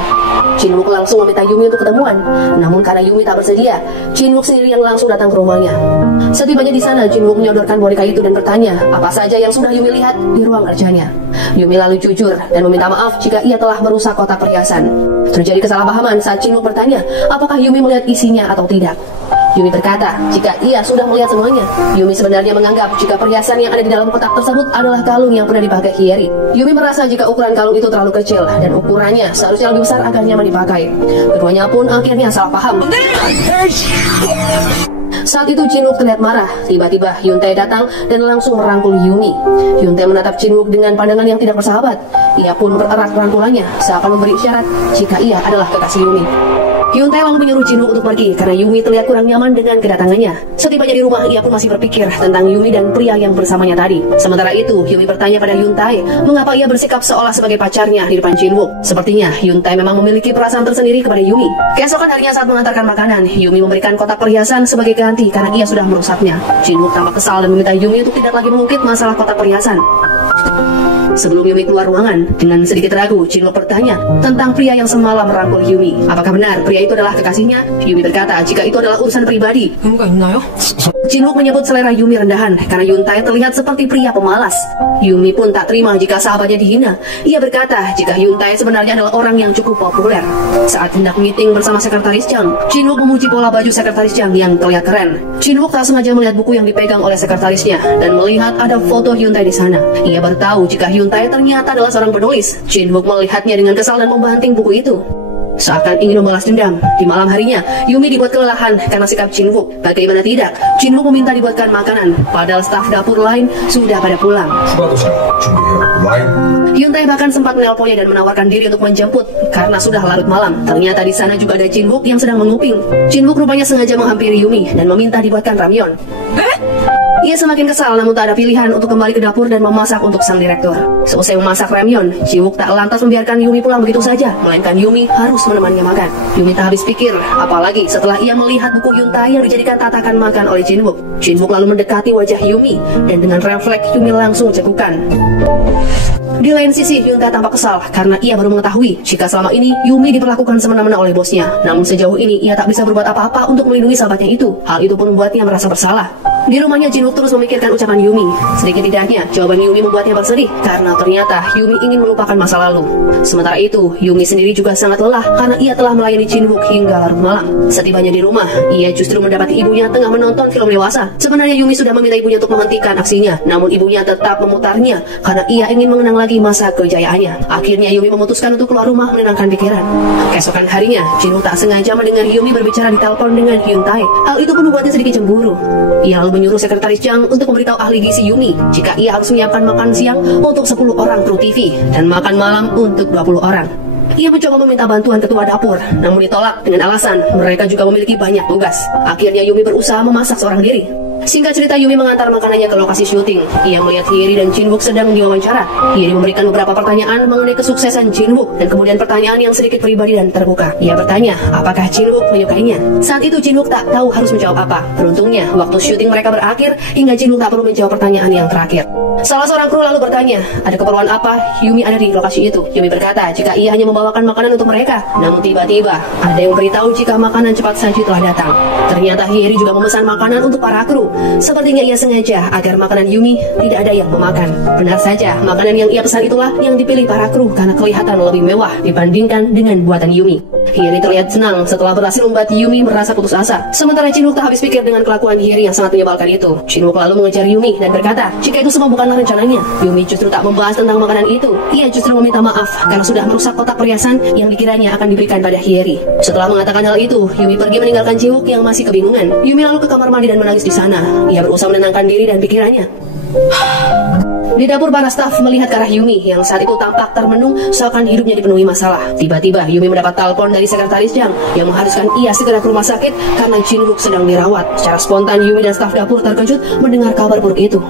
Jinwook langsung meminta Yumi untuk ketemuan. Namun karena Yumi tak bersedia, Jinwook sendiri yang langsung datang ke rumahnya. Setibanya di sana, Jinwook menyodorkan boneka itu dan bertanya apa saja yang sudah Yumi lihat di ruang kerjanya. Yumi lalu jujur dan meminta maaf jika ia telah merusak kotak perhiasan. Terjadi kesalahpahaman saat Jinwook bertanya apakah Yumi melihat isinya atau tidak. Yumi berkata jika ia sudah melihat semuanya. Yumi sebenarnya menganggap jika perhiasan yang ada di dalam kotak tersebut adalah kalung yang pernah dipakai Hyeri. Yumi merasa jika ukuran kalung itu terlalu kecil dan ukurannya seharusnya lebih besar agar nyaman dipakai. Keduanya pun akhirnya salah paham. Saat itu Jinwook terlihat marah. Tiba-tiba Hyuntae datang dan langsung merangkul Yumi. Hyuntae menatap Jinwook dengan pandangan yang tidak bersahabat. Ia pun bererat rangkulannya seakan memberi isyarat jika ia adalah kekasih Yumi. Hyuntae lalu menyuruh Jinwook untuk pergi karena Yumi terlihat kurang nyaman dengan kedatangannya. Setibanya di rumah, ia pun masih berpikir tentang Yumi dan pria yang bersamanya tadi. Sementara itu, Yumi bertanya pada Hyuntae mengapa ia bersikap seolah sebagai pacarnya di depan Jinwook. Sepertinya Hyuntae memang memiliki perasaan tersendiri kepada Yumi. Keesokan harinya saat mengantarkan makanan, Yumi memberikan kotak perhiasan sebagai ganti karena ia sudah merusaknya. Jinwook tampak kesal dan meminta Yumi untuk tidak lagi mengungkit masalah kotak perhiasan. Sebelum Yumi keluar ruangan, dengan sedikit ragu, Jinwook bertanya tentang pria yang semalam merangkul Yumi. Apakah benar pria itu adalah kekasihnya? Yumi berkata jika itu adalah urusan pribadi. 의무가 있나요? Jinwook menyebut selera Yumi rendahan karena Hyuntae terlihat seperti pria pemalas. Yumi pun tak terima jika sahabatnya dihina. Ia berkata jika Hyuntae sebenarnya adalah orang yang cukup populer. Saat hendak meeting bersama sekretaris Chang, Jinwook memuji pola baju sekretaris Chang yang terlihat keren. Jinwook tak sengaja melihat buku yang dipegang oleh sekretarisnya dan melihat ada foto Hyuntae di sana. Ia baru tahu jika Hyuntae ternyata adalah seorang penulis. Jinwook melihatnya dengan kesal dan membanting buku itu. Seakan ingin membalas dendam. Di malam harinya, Yumi dibuat kelelahan karena sikap Jinwook. Bagaimana tidak, Jinwook meminta dibuatkan makanan, padahal staf dapur lain sudah pada pulang. 추가 도시락 준비해요. 라인. Hyuntae bahkan sempat menelponnya dan menawarkan diri untuk menjemput karena sudah larut malam. Ternyata di sana juga ada Jinwook yang sedang menguping. Jinwook rupanya sengaja menghampiri Yumi dan meminta dibuatkan ramyeon. Ia semakin kesal namun tak ada pilihan untuk kembali ke dapur dan memasak untuk sang direktur. Seusai memasak ramyeon, Jinwook tak lantas membiarkan Yumi pulang begitu saja, melainkan Yumi harus menemaninya makan. Yumi tak habis pikir, apalagi setelah ia melihat buku Hyuntae yang dijadikan tatakan makan oleh Jinwook. Jinwook lalu mendekati wajah Yumi dan dengan refleks Yumi langsung cekukan. Di lain sisi, Hyuntae tampak kesal karena ia baru mengetahui jika selama ini Yumi diperlakukan semena-mena oleh bosnya. Namun sejauh ini ia tak bisa berbuat apa-apa untuk melindungi sahabatnya itu. Hal itu pun membuatnya merasa bersalah. Di rumahnya, Jinwook terus memikirkan ucapan Yumi. Sedikit tidaknya, jawaban Yumi membuatnya bersedih karena ternyata Yumi ingin melupakan masa lalu. Sementara itu, Yumi sendiri juga sangat lelah karena ia telah melayani Jinwook hingga larut malam. Setibanya di rumah, ia justru mendapati ibunya tengah menonton film dewasa. Sebenarnya Yumi sudah meminta ibunya untuk menghentikan aksinya, namun ibunya tetap memutarnya karena ia ingin mengenang lagi masa kejayaannya. Akhirnya Yumi memutuskan untuk keluar rumah menenangkan pikiran. Keesokan harinya, Jinwook tak sengaja mendengar Yumi berbicara di telepon dengan Hyun Tae. Hal itu pun membuatnya sedikit cemburu. Ia lalu menyuruh sekretaris Jang untuk memberitahu ahli gizi Yumi jika ia harus menyiapkan makan siang untuk 10 orang kru TV dan makan malam untuk 20 orang. Ia mencoba meminta bantuan ketua dapur, namun ditolak dengan alasan mereka juga memiliki banyak tugas. Akhirnya Yumi berusaha memasak seorang diri. Singkat cerita, Yumi mengantar makanannya ke lokasi syuting. Ia melihat Hyeri dan Jinwook sedang diwawancara. Hyeri memberikan beberapa pertanyaan mengenai kesuksesan Jinwook dan kemudian pertanyaan yang sedikit pribadi dan terbuka. Ia bertanya apakah Jinwook menyukainya. Saat itu Jinwook tak tahu harus menjawab apa. Beruntungnya, waktu syuting mereka berakhir hingga Jinwook tak perlu menjawab pertanyaan yang terakhir. Salah seorang kru lalu bertanya, ada keperluan apa Yumi ada di lokasi itu? Yumi berkata jika ia hanya membawakan makanan untuk mereka. Namun tiba-tiba ada yang memberitahu jika makanan cepat saji telah datang. Ternyata Hyeri juga memesan makanan untuk para kru. Sepertinya ia sengaja agar makanan Yumi tidak ada yang memakan. Benar saja, makanan yang ia pesan itulah yang dipilih para kru karena kelihatan lebih mewah dibandingkan dengan buatan Yumi. Hyeri terlihat senang setelah berhasil membuat Yumi merasa putus asa. Sementara Jinwook tak habis pikir dengan kelakuan Hyeri yang sangat menyebalkan itu. Jinwook lalu mengejar Yumi dan berkata jika itu semua bukanlah rencananya. Yumi justru tak membahas tentang makanan itu. Ia justru meminta maaf karena sudah merusak kotak perhiasan yang dikiranya akan diberikan pada Hyeri. Setelah mengatakan hal itu, Yumi pergi meninggalkan Jinwook yang masih kebingungan. Yumi lalu ke kamar mandi dan menangis di sana. Ia berusaha menenangkan diri dan pikirannya. Di dapur, para staf melihat ke arah Yumi yang saat itu tampak termenung seakan hidupnya dipenuhi masalah. Tiba-tiba Yumi mendapat telepon dari sekretaris Jang yang mengharuskan ia segera ke rumah sakit karena Jinwook sedang dirawat. Secara spontan Yumi dan staf dapur terkejut mendengar kabar buruk itu.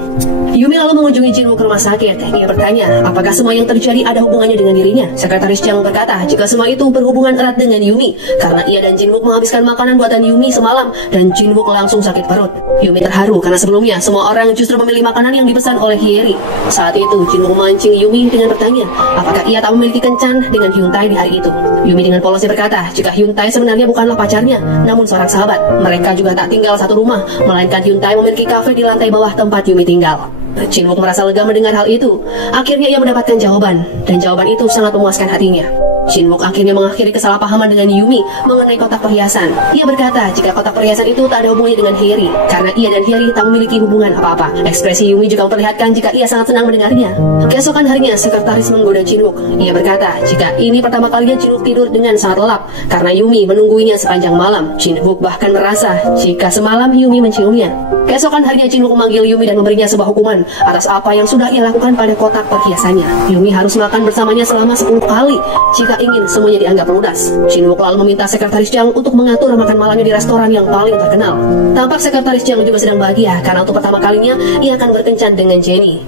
Yumi lalu mengunjungi Jinwook ke rumah sakit. Ia bertanya apakah semua yang terjadi ada hubungannya dengan dirinya. Sekretaris Jang berkata jika semua itu berhubungan erat dengan Yumi karena ia dan Jinwook menghabiskan makanan buatan Yumi semalam dan Jinwook langsung sakit perut. Yumi terharu karena sebelumnya semua orang justru memilih makanan yang dipesan oleh Hyeri. Saat itu Jinwook memancing Yumi dengan bertanya apakah ia tak memiliki kencan dengan Hyun Tae di hari itu. Yumi dengan polosnya berkata jika Hyun Tae sebenarnya bukanlah pacarnya namun seorang sahabat. Mereka juga tak tinggal satu rumah, melainkan Hyun Tae memiliki kafe di lantai bawah tempat Yumi tinggal. Jinwook merasa lega mendengar hal itu. Akhirnya ia mendapatkan jawaban, dan jawaban itu sangat memuaskan hatinya. Jinwook akhirnya mengakhiri kesalahpahaman dengan Yumi mengenai kotak perhiasan. Ia berkata jika kotak perhiasan itu tak ada hubungannya dengan Hyeri, karena ia dan Hyeri tak memiliki hubungan apa-apa. Ekspresi Yumi juga memperlihatkan jika ia sangat senang mendengarnya. Keesokan harinya, sekretaris menggoda Jinwook. Ia berkata jika ini pertama kalinya Jinwook tidur dengan sangat lelap, karena Yumi menungguinya sepanjang malam. Jinwook bahkan merasa jika semalam Yumi menciumnya. Keesokan harinya Jinwook memanggil Yumi dan memberinya sebuah hukuman atas apa yang sudah ia lakukan pada kotak perhiasannya. Yumi harus makan bersamanya selama 10 kali jika ingin semuanya dianggap lunas. Jinwook lalu meminta sekretaris Jang untuk mengatur makan malamnya di restoran yang paling terkenal. Tampak sekretaris Jang juga sedang bahagia karena untuk pertama kalinya ia akan berkencan dengan Jennie.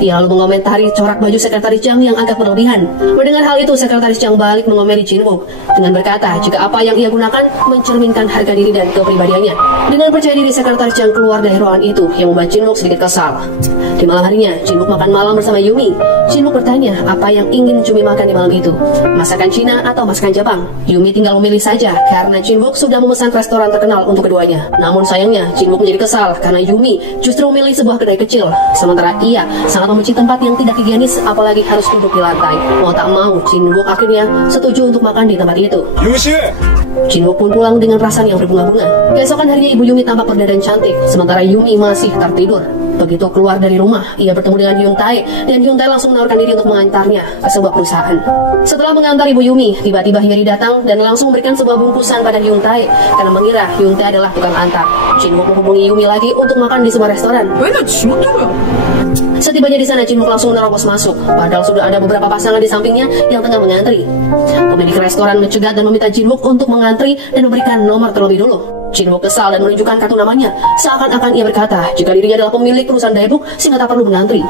Ia lalu mengomentari corak baju sekretaris Jang yang agak berlebihan. Mendengar hal itu, sekretaris Jang balik mengomeli Jinwook dengan berkata jika apa yang ia gunakan mencerminkan harga diri dan kepribadiannya. Dengan percaya diri, sekretaris Jang keluar dari ruangan itu yang membuat Jinwook sedikit kesal. Di malam harinya, Jinwook makan malam bersama Yumi. Jinwook bertanya apa yang ingin Yumi makan di malam itu, masakan Cina atau masakan Jepang. Yumi tinggal memilih saja karena Jinwook sudah memesan restoran terkenal untuk keduanya. Namun sayangnya, Jinwook menjadi kesal karena Yumi justru memilih sebuah kedai kecil, sementara ia sangat membenci tempat yang tidak higienis, apalagi harus duduk di lantai. Mau tak mau, Jinwook akhirnya setuju untuk makan di tempat itu. Jinwook pun pulang dengan perasaan yang berbunga-bunga. Keesokan harinya ibu Yumi tampak berdandan cantik, sementara Yumi masih tertidur. Begitu keluar dari rumah, ia bertemu dengan Hyun Tae, dan Hyun Tae langsung menawarkan diri untuk mengantarnya ke sebuah perusahaan. Setelah mengantar ibu Yumi, tiba-tiba Hyeri datang dan langsung memberikan sebuah bungkusan pada Hyun Tae karena mengira Hyun Tae adalah tukang antar. Jinwook menghubungi Yumi lagi untuk makan di sebuah restoran. Setibanya di sana, Jinwook langsung menerobos masuk, padahal sudah ada beberapa pasangan di sampingnya yang tengah mengantri. Pemilik restoran mencegat dan meminta Jinwook untuk mengantri dan memberikan nomor terlebih dulu. Jinwook kesal dan menunjukkan kartu namanya, seakan-akan ia berkata jika dirinya adalah pemilik perusahaan daebuk sehingga tak perlu mengantri.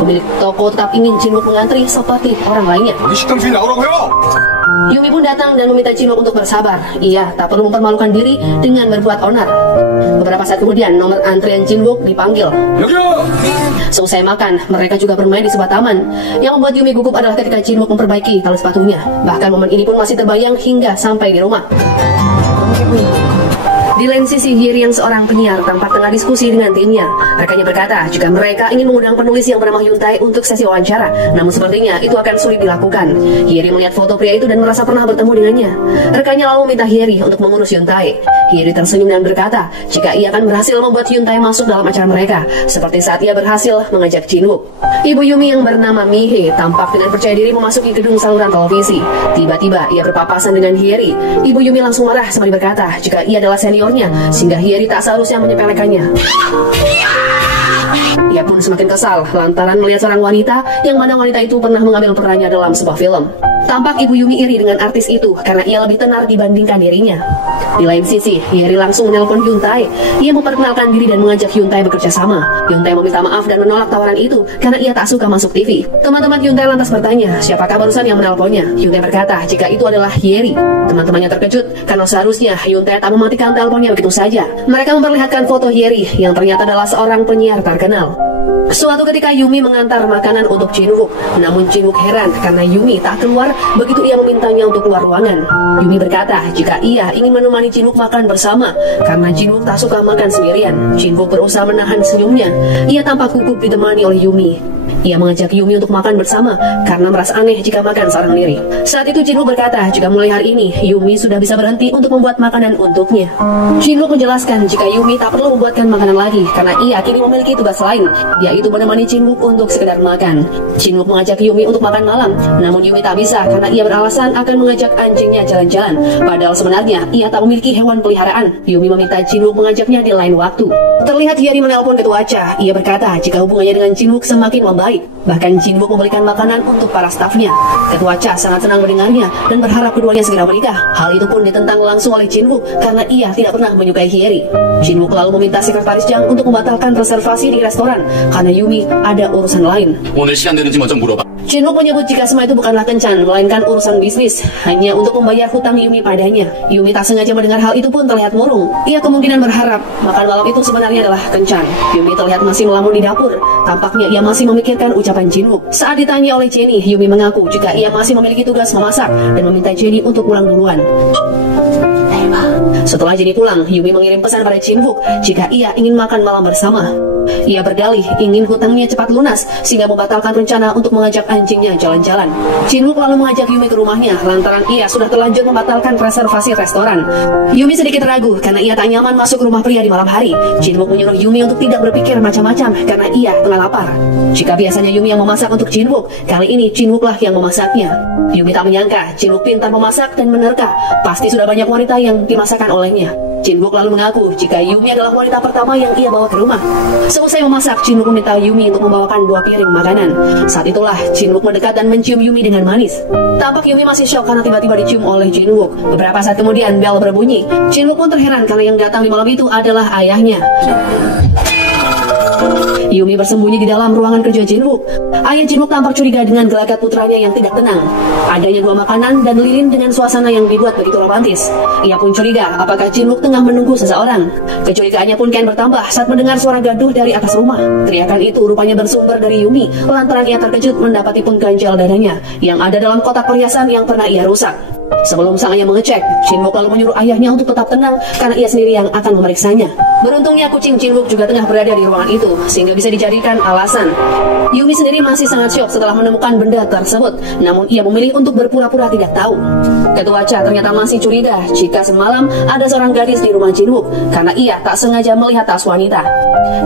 Pemilik toko tetap ingin Jinwook mengantri seperti orang lainnya. Yumi pun datang dan meminta Jinwook untuk bersabar. Ia tak perlu mempermalukan diri dengan berbuat onar. Beberapa saat kemudian, nomor antrian Jinwook dipanggil. Seusai makan, mereka juga bermain di sebuah taman. Yang membuat Yumi gugup adalah ketika Jinwook memperbaiki tali sepatunya. Bahkan momen ini pun masih terbayang hingga sampai di rumah. Di lain sisi, Hyeri yang seorang penyiar tampak tengah diskusi dengan timnya. Rekannya berkata jika mereka ingin mengundang penulis yang bernama Hyun Tae untuk sesi wawancara, namun sepertinya itu akan sulit dilakukan. Hyeri melihat foto pria itu dan merasa pernah bertemu dengannya. Rekannya lalu meminta Hyeri untuk mengurus Hyun Tae. Hyeri tersenyum dan berkata jika ia akan berhasil membuat Hyun Tae masuk dalam acara mereka, seperti saat ia berhasil mengajak Jin Wook. Ibu Yumi yang bernama Mihe tampak dengan percaya diri memasuki gedung saluran televisi. Tiba-tiba ia berpapasan dengan Hyeri. Ibu Yumi langsung marah sambil berkata jika ia adalah seniornya, sehingga Hyeri tak seharusnya menyepelekannya. Ia pun semakin kesal lantaran melihat seorang wanita yang mana wanita itu pernah mengambil perannya dalam sebuah film. Tampak Ibu Yumi iri dengan artis itu karena ia lebih tenar dibandingkan dirinya. Di lain sisi, Hyeri langsung menelpon Hyun Tae. Ia memperkenalkan diri dan mengajak Hyun Tae bekerja sama. Hyun Tae meminta maaf dan menolak tawaran itu karena ia tak suka masuk TV. Teman-teman Hyun Tae lantas bertanya, siapakah barusan yang menelponnya? Hyun Tae berkata jika itu adalah Hyeri. Teman-temannya terkejut karena seharusnya Hyun Tae tak mematikan teleponnya begitu saja. Mereka memperlihatkan foto Hyeri yang ternyata adalah seorang penyiar terkenal. Suatu ketika Yumi mengantar makanan untuk Jin Wook, namun Jin Wook heran karena Yumi tak keluar begitu ia memintanya untuk keluar ruangan. Yumi berkata jika ia ingin menemani Jin Wook makan bersama karena Jin Wook tak suka makan sendirian. Jin Wook berusaha menahan senyumnya. Ia tampak gugup ditemani oleh Yumi. Ia mengajak Yumi untuk makan bersama karena merasa aneh jika makan seorang diri. Saat itu Jin Wook berkata jika mulai hari ini Yumi sudah bisa berhenti untuk membuat makanan untuknya. Jin Wook menjelaskan jika Yumi tak perlu membuatkan makanan lagi karena ia kini memiliki tugas lain, yaitu menemani Jin Wook untuk sekedar makan. Jin Wook mengajak Yumi untuk makan malam, namun Yumi tak bisa karena ia beralasan akan mengajak anjingnya jalan-jalan. Padahal sebenarnya ia tak memiliki hewan peliharaan. Yumi meminta Jin Wook mengajaknya di lain waktu. Terlihat Hyeri menelpon ketua Cha. Ia berkata jika hubungannya dengan Jin Wook semakin membaik. Bahkan Jin Wook membelikan makanan untuk para stafnya. Ketua Cha sangat senang mendengarnya dan berharap keduanya segera menikah. Hal itu pun ditentang langsung oleh Jin Wook karena ia tidak pernah menyukai Hyeri. Jin Wook lalu meminta sekretaris Jang untuk membatalkan reservasi di restoran karena Yumi ada urusan lain. 오늘 시간 되는지 먼저 물어봐. Jin Wook menyebut jika semua itu bukanlah kencan, melainkan urusan bisnis, hanya untuk membayar hutang Yumi padanya. Yumi tak sengaja mendengar hal itu pun terlihat murung. Ia kemungkinan berharap makan malam itu sebenarnya adalah kencan. Yumi terlihat masih melamun di dapur. Tampaknya ia masih memikirkan ucapan Jin Wook. Saat ditanya oleh Jenny, Yumi mengaku jika ia masih memiliki tugas memasak dan meminta Jenny untuk pulang duluan. Setelah Jenny pulang, Yumi mengirim pesan pada Jin Wook jika ia ingin makan malam bersama. Ia berdalih ingin hutangnya cepat lunas sehingga membatalkan rencana untuk mengajak anjingnya jalan-jalan. Jin Wook lalu mengajak Yumi ke rumahnya lantaran ia sudah terlanjur membatalkan reservasi restoran. Yumi sedikit ragu karena ia tak nyaman masuk rumah pria di malam hari. Jin Wook menyuruh Yumi untuk tidak berpikir macam-macam karena ia tengah lapar. Jika biasanya Yumi yang memasak untuk Jin Wook, kali ini Jin Wook lah yang memasaknya. Yumi tak menyangka Jin Wook pintar memasak dan menerka. Pasti sudah banyak wanita yang dimasakkan olehnya. Jin Wook lalu mengaku jika Yumi adalah wanita pertama yang ia bawa ke rumah. Seusai memasak, Jin Wook meminta Yumi untuk membawakan 2 piring makanan. Saat itulah Jin Wook mendekat dan mencium Yumi dengan manis. Tampak Yumi masih syok karena tiba-tiba dicium oleh Jin Wook. Beberapa saat kemudian bel berbunyi. Jin Wook pun terheran karena yang datang di malam itu adalah ayahnya. Yumi bersembunyi di dalam ruangan kerja Jin Wook. Ayah Jin Wook tampak curiga dengan gelagat putranya yang tidak tenang. Adanya 2 makanan dan lilin dengan suasana yang dibuat begitu romantis. Ia pun curiga apakah Jin Wook tengah menunggu seseorang. Kecurigaannya pun kian bertambah saat mendengar suara gaduh dari atas rumah. Teriakan itu rupanya bersumber dari Yumi lantaran ia terkejut mendapati pengganjal dadanya yang ada dalam kotak perhiasan yang pernah ia rusak. Sebelum sang ayah mengecek, Jin Wook lalu menyuruh ayahnya untuk tetap tenang karena ia sendiri yang akan memeriksanya. Beruntungnya kucing Jin Wook juga tengah berada di ruangan itu sehingga bisa dijadikan alasan. Yumi sendiri masih sangat syok setelah menemukan benda tersebut, namun ia memilih untuk berpura-pura tidak tahu. Ketua Cha ternyata masih curiga jika semalam ada seorang gadis di rumah Jin Wook karena ia tak sengaja melihat tas wanita.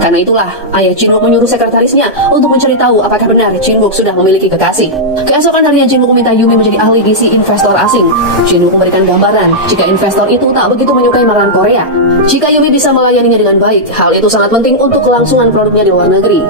Karena itulah ayah Jin Wook menyuruh sekretarisnya untuk mencari tahu apakah benar Jin Wook sudah memiliki kekasih. Keesokan harinya Jin Wook meminta Yumi menjadi ahli gizi investor asing. Jin Wook memberikan gambaran jika investor itu tak begitu menyukai makanan Korea. Jika Yumi bisa melayaninya dengan baik, hal itu sangat penting untuk kelangsungan produknya di luar negeri.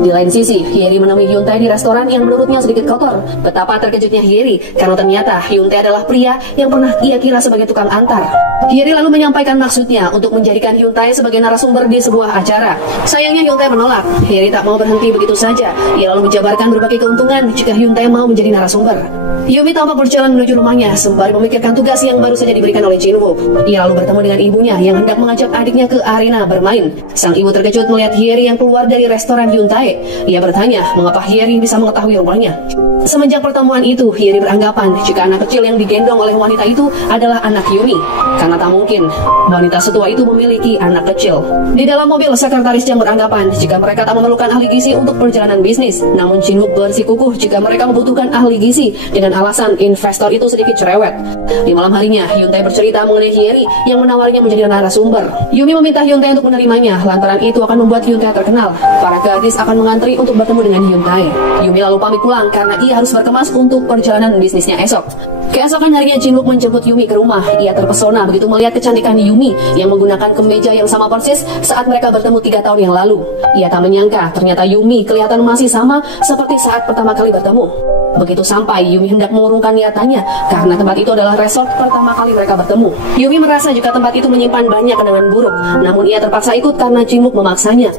Di lain sisi, Hyeri menemui Hyun Tae di restoran yang menurutnya sedikit kotor. Betapa terkejutnya Hyeri karena ternyata Hyun Tae adalah pria yang pernah ia kira sebagai tukang antar. Hyeri lalu menyampaikan maksudnya untuk menjadikan Hyun Tae sebagai narasumber di sebuah acara. Sayangnya Hyun Tae menolak. Hyeri tak mau berhenti begitu saja. Ia lalu menjabarkan berbagai keuntungan jika Hyun Tae mau menjadi narasumber. Yumi tampak berjalan menuju rumahnya sembari memikirkan tugas yang baru saja diberikan oleh Jin Wook. Ia lalu bertemu dengan ibunya yang hendak mengajak adiknya ke arena bermain. Sang ibu terkejut melihat Hyeri yang keluar dari restoran Hyuntae. Ia bertanya mengapa Hyeri bisa mengetahui rumahnya. Semenjak pertemuan itu, Hyeri beranggapan jika anak kecil yang digendong oleh wanita itu adalah anak Yumi. Karena tak mungkin wanita setua itu memiliki anak kecil. Di dalam mobil, sekretaris Jang beranggapan jika mereka tak memerlukan ahli gizi untuk perjalanan bisnis. Namun Jin-wook bersikukuh jika mereka membutuhkan ahli gizi dengan alasan investor itu sedikit cerewet. Di malam harinya, Hyuntae bercerita mengenai Hyeri yang menawarnya menjadi narasumber. Yumi meminta Hyuntae untuk menerimanya, lantaran itu akan membuat Hyuntae terkenal. Para gadis akan mengantri untuk bertemu dengan Hyuntae. Yumi lalu pamit pulang karena ia harus berkemas untuk perjalanan bisnisnya esok. Keesokan harinya Jin-wook menjemput Yumi ke rumah. Ia terpesona begitu melihat kecantikan Yumi yang menggunakan kemeja yang sama persis saat mereka bertemu 3 tahun yang lalu. Ia tak menyangka ternyata Yumi kelihatan masih sama seperti saat pertama kali bertemu. Begitu sampai, Yumi hendak mengurungkan niatannya karena tempat itu adalah resort pertama kali mereka bertemu. Yumi merasa jika tempat itu menyimpan banyak kenangan buruk, namun ia terpaksa ikut karena Jin-wook memaksanya.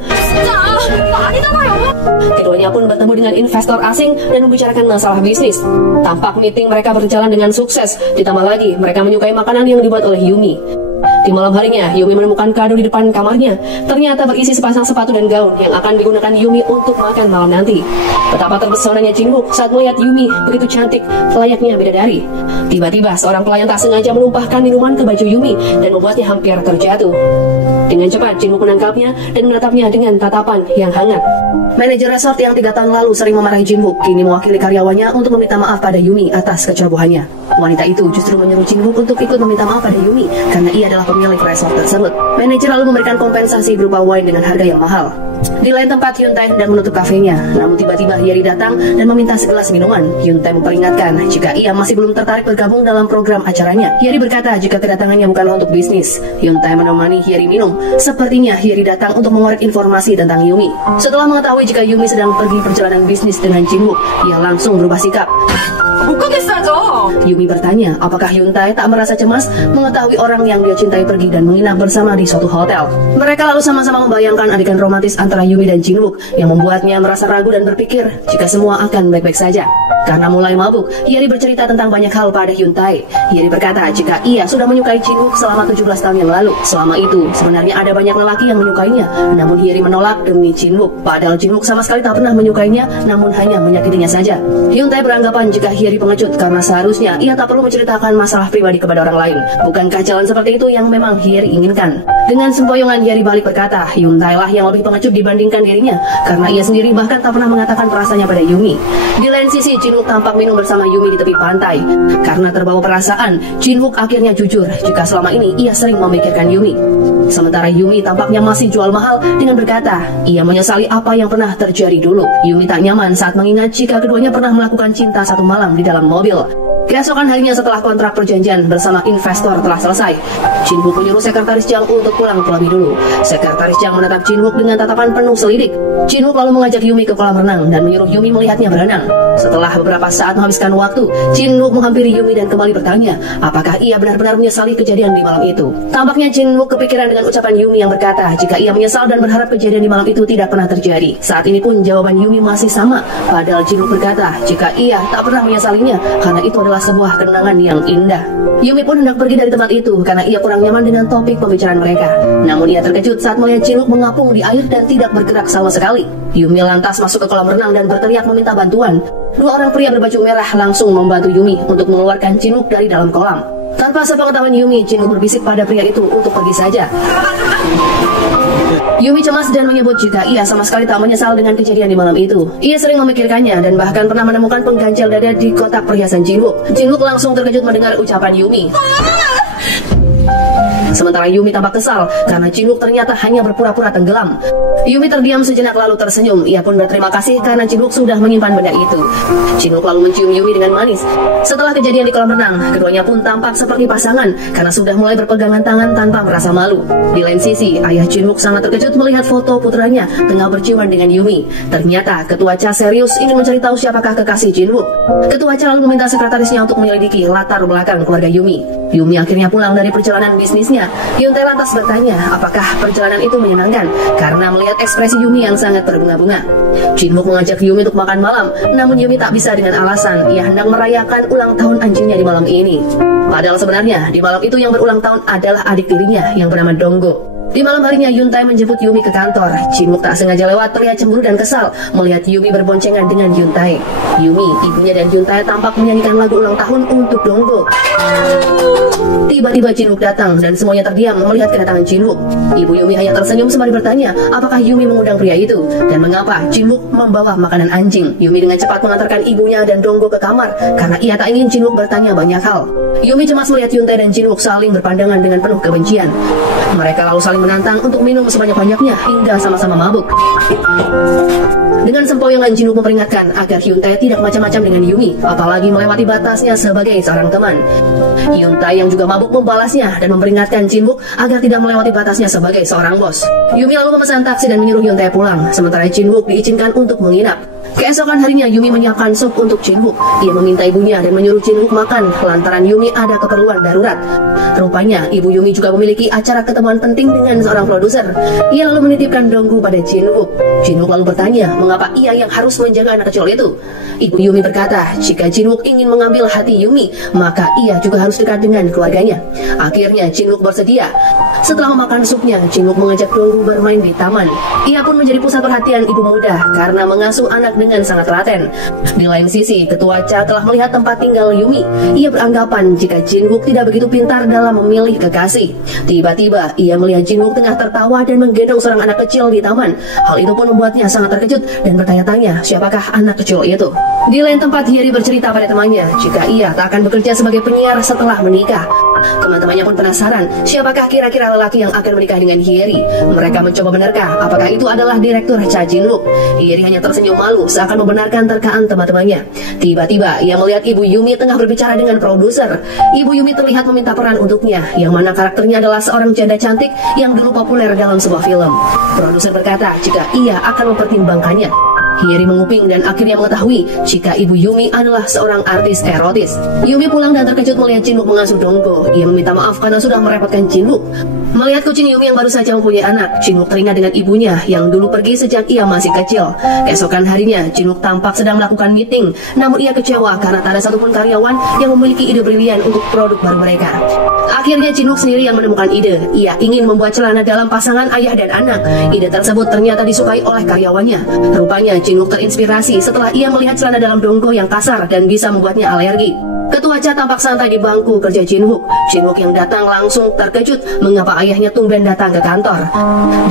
Keduanya pun bertemu dengan investor asing dan membicarakan masalah bisnis. Tampak meeting mereka berjalan dengan sukses. Ditambah lagi, mereka menyukai makanan yang dibuat oleh Yumi. Di malam harinya, Yumi menemukan kado di depan kamarnya. Ternyata berisi sepasang sepatu dan gaun yang akan digunakan Yumi untuk makan malam nanti. Betapa terpesonanya Jin-wook saat melihat Yumi begitu cantik, layaknya bidadari. Tiba-tiba, seorang pelayan tak sengaja menumpahkan minuman ke baju Yumi dan membuatnya hampir terjatuh. Dengan cepat, Jin-wook menangkapnya dan menatapnya dengan tatapan yang hangat. Manajer resort yang 3 tahun lalu sering memarahi Jin-wook kini mewakili karyawannya untuk meminta maaf pada Yumi atas kecerobohannya. Wanita itu justru menyuruh Jin-wook untuk ikut meminta maaf pada Yumi karena ia adalah pemilik resort tersebut. Manajer lalu memberikan kompensasi berupa wine dengan harga yang mahal. Di lain tempat, Hyuntae hendak menutup kafenya, namun tiba-tiba Hyeri datang dan meminta segelas minuman. Hyuntae memperingatkan jika ia masih belum tertarik bergabung dalam program acaranya. Hyeri berkata jika kedatangannya bukanlah untuk bisnis. Hyuntae menemani Hyeri minum. Sepertinya Hyeri datang untuk mengorek informasi tentang Yumi. Setelah mengetahui jika Yumi sedang pergi perjalanan bisnis dengan Jin-wook, ia langsung berubah sikap. Yumi bertanya apakah Hyuntae tak merasa cemas mengetahui orang yang dia cintai pergi dan menginap bersama di suatu hotel. Mereka lalu sama-sama membayangkan adegan romantis antara Yumi dan Jin-wook yang membuatnya merasa ragu dan berpikir jika semua akan baik-baik saja. Karena mulai mabuk, Hyeri bercerita tentang banyak hal pada Hyuntae. Hyeri berkata jika ia sudah menyukai Jin-wook selama 17 tahun yang lalu. Selama itu, sebenarnya ada banyak lelaki yang menyukainya, namun Hyeri menolak demi Jin-wook. Padahal Jin-wook sama sekali tak pernah menyukainya, namun hanya menyakitinya saja. Hyuntae beranggapan jika Hyeri pengecut karena seharusnya ia tak perlu menceritakan masalah pribadi kepada orang lain. Bukankah jalan seperti itu yang memang Hyeri inginkan? Dengan sempoyongan, Hyeri balik berkata Hyuntae lah yang lebih pengecut dibandingkan dirinya, karena ia sendiri bahkan tak pernah mengatakan perasaannya pada Yumi. Di lain sisi, Jin-wook tampak minum bersama Yumi di tepi pantai. Karena terbawa perasaan, Jin-wook akhirnya jujur jika selama ini ia sering memikirkan Yumi. Sementara Yumi tampaknya masih jual mahal dengan berkata ia menyesali apa yang pernah terjadi dulu. Yumi tak nyaman saat mengingat jika keduanya pernah melakukan cinta satu malam di dalam mobil. Keesokan harinya setelah kontrak perjanjian bersama investor telah selesai, Jin-wook menyuruh sekretaris Jang untuk pulang terlebih dulu. Sekretaris Jang menatap Jin-wook dengan tatapan penuh selidik. Jin-wook lalu mengajak Yumi ke kolam renang dan menyuruh Yumi melihatnya berenang. Setelah beberapa saat menghabiskan waktu, Jin-wook menghampiri Yumi dan kembali bertanya apakah ia benar-benar menyesali kejadian di malam itu. Tampaknya Jin-wook kepikiran dengan ucapan Yumi yang berkata jika ia menyesal dan berharap kejadian di malam itu tidak pernah terjadi. Saat ini pun jawaban Yumi masih sama, padahal Jin-wook berkata jika ia tak pernah menyesalinya karena itu adalah sebuah kenangan yang indah. Yumi pun hendak pergi dari tempat itu karena ia kurang nyaman dengan topik pembicaraan mereka. Namun ia terkejut saat melihat Jin-wook mengapung di air dan tidak bergerak sama sekali. Yumi lantas masuk ke kolam renang dan berteriak meminta bantuan. 2 orang pria berbaju merah langsung membantu Yumi untuk mengeluarkan Jin-wook dari dalam kolam. Tanpa sepengetahuan Yumi, Jin-wook berbisik pada pria itu untuk pergi saja. Yumi cemas dan menyebut jika ia sama sekali tak menyesal dengan kejadian di malam itu. Ia sering memikirkannya dan bahkan pernah menemukan pengganjal dada di kotak perhiasan Jin-wook. Jin-wook langsung terkejut mendengar ucapan Yumi. Sementara Yumi tampak kesal karena Jin-wook ternyata hanya berpura-pura tenggelam. Yumi terdiam sejenak lalu tersenyum. Ia pun berterima kasih karena Jin-wook sudah menyimpan benda itu. Jin-wook lalu mencium Yumi dengan manis. Setelah kejadian di kolam renang, keduanya pun tampak seperti pasangan karena sudah mulai berpegangan tangan tanpa merasa malu. Di lain sisi, ayah Jin-wook sangat terkejut melihat foto putranya tengah berciuman dengan Yumi. Ternyata ketua Cha serius ingin mencari tahu siapakah kekasih Jin-wook. Ketua Cha lalu meminta sekretarisnya untuk menyelidiki latar belakang keluarga Yumi. Yumi akhirnya pulang dari perjalanan bisnisnya. Hyuntae lantas bertanya apakah perjalanan itu menyenangkan karena melihat ekspresi Yumi yang sangat berbunga-bunga. Jin-wook mengajak Yumi untuk makan malam, namun Yumi tak bisa dengan alasan ia hendak merayakan ulang tahun anjingnya di malam ini. Padahal sebenarnya di malam itu yang berulang tahun adalah adik tirinya yang bernama Donggo. Di malam harinya Yuntae menjemput Yumi ke kantor. Jin Wook tak sengaja lewat terlihat cemburu dan kesal melihat Yumi berboncengan dengan Yuntae. Yumi, ibunya dan Yuntae tampak menyanyikan lagu ulang tahun untuk Donggo. Tiba-tiba Jin Wook datang dan semuanya terdiam melihat kedatangan Jin Wook. Ibu Yumi hanya tersenyum sembari bertanya apakah Yumi mengundang pria itu dan mengapa Jin Wook membawa makanan anjing. Yumi dengan cepat mengantarkan ibunya dan Donggo ke kamar karena ia tak ingin Jin Wook bertanya banyak hal. Yumi cemas melihat Yuntae dan Jin Wook saling berpandangan dengan penuh kebencian. Mereka lalu saling menantang untuk minum sebanyak-banyaknya hingga sama-sama mabuk. Dengan sempoyongan Jin Wook memperingatkan agar Yuntae tidak macam-macam dengan Yumi, apalagi melewati batasnya sebagai seorang teman. Yuntae yang juga mabuk membalasnya dan memperingatkan Jin Wook agar tidak melewati batasnya sebagai seorang bos. Yumi lalu memesan taksi dan menyuruh Yuntae pulang, sementara Jin Wook diizinkan untuk menginap. Keesokan harinya Yumi menyiapkan sup untuk Jin Wook. Ia meminta ibunya dan menyuruh Jin Wook makan lantaran Yumi ada keperluan darurat. Rupanya ibu Yumi juga memiliki acara ketemuan penting dengan seorang produser. Ia lalu menitipkan Donggu pada Jin Wook. Jin Wook lalu bertanya mengapa ia yang harus menjaga anak kecil itu. Ibu Yumi berkata jika Jin Wook ingin mengambil hati Yumi maka ia juga harus dekat dengan keluarganya. Akhirnya Jin Wook bersedia. Setelah memakan supnya, Jin Wook mengajak Donggu bermain di taman. Ia pun menjadi pusat perhatian ibu muda karena mengasuh anak dengan sangat telaten. Di lain sisi, Ketua Cha telah melihat tempat tinggal Yumi. Ia beranggapan jika Jin Wook tidak begitu pintar dalam memilih kekasih. Tiba-tiba, ia melihat Jin Wook tengah tertawa dan menggendong seorang anak kecil di taman. Hal itu pun membuatnya sangat terkejut dan bertanya-tanya siapakah anak kecil itu. Di lain tempat, Hyeri bercerita pada temannya jika ia tak akan bekerja sebagai penyiar setelah menikah. Teman-temannya pun penasaran siapakah kira-kira lelaki yang akan menikah dengan Hyeri. Mereka mencoba menerka apakah itu adalah direktur Cha Jin Wook. Hyeri hanya tersenyum malu seakan membenarkan terkaan teman-temannya. Tiba-tiba ia melihat ibu Yumi tengah berbicara dengan produser. Ibu Yumi terlihat meminta peran untuknya, yang mana karakternya adalah seorang janda cantik yang dulu populer dalam sebuah film. Produser berkata jika ia akan mempertimbangkannya. Hyeri menguping dan akhirnya mengetahui jika ibu Yumi adalah seorang artis erotis. Yumi pulang dan terkejut melihat Jin Wook mengasuh Donggo. Ia meminta maaf karena sudah merepotkan Jin Wook. Melihat kucing Yumi yang baru saja mempunyai anak, Jin Wook teringat dengan ibunya yang dulu pergi sejak ia masih kecil. Keesokan harinya, Jin Wook tampak sedang melakukan meeting, namun ia kecewa karena tak ada satupun karyawan yang memiliki ide brilian untuk produk baru mereka. Akhirnya Jin Wook sendiri yang menemukan ide. Ia ingin membuat celana dalam pasangan ayah dan anak. Ide tersebut ternyata disukai oleh karyawannya. Rupanya Jin Wook terinspirasi setelah ia melihat celana dalam Donggo yang kasar dan bisa membuatnya alergi. Ketua Cha tampak santai di bangku kerja Jin Wook. Jin Wook yang datang langsung terkejut mengapa ayahnya tumben datang ke kantor.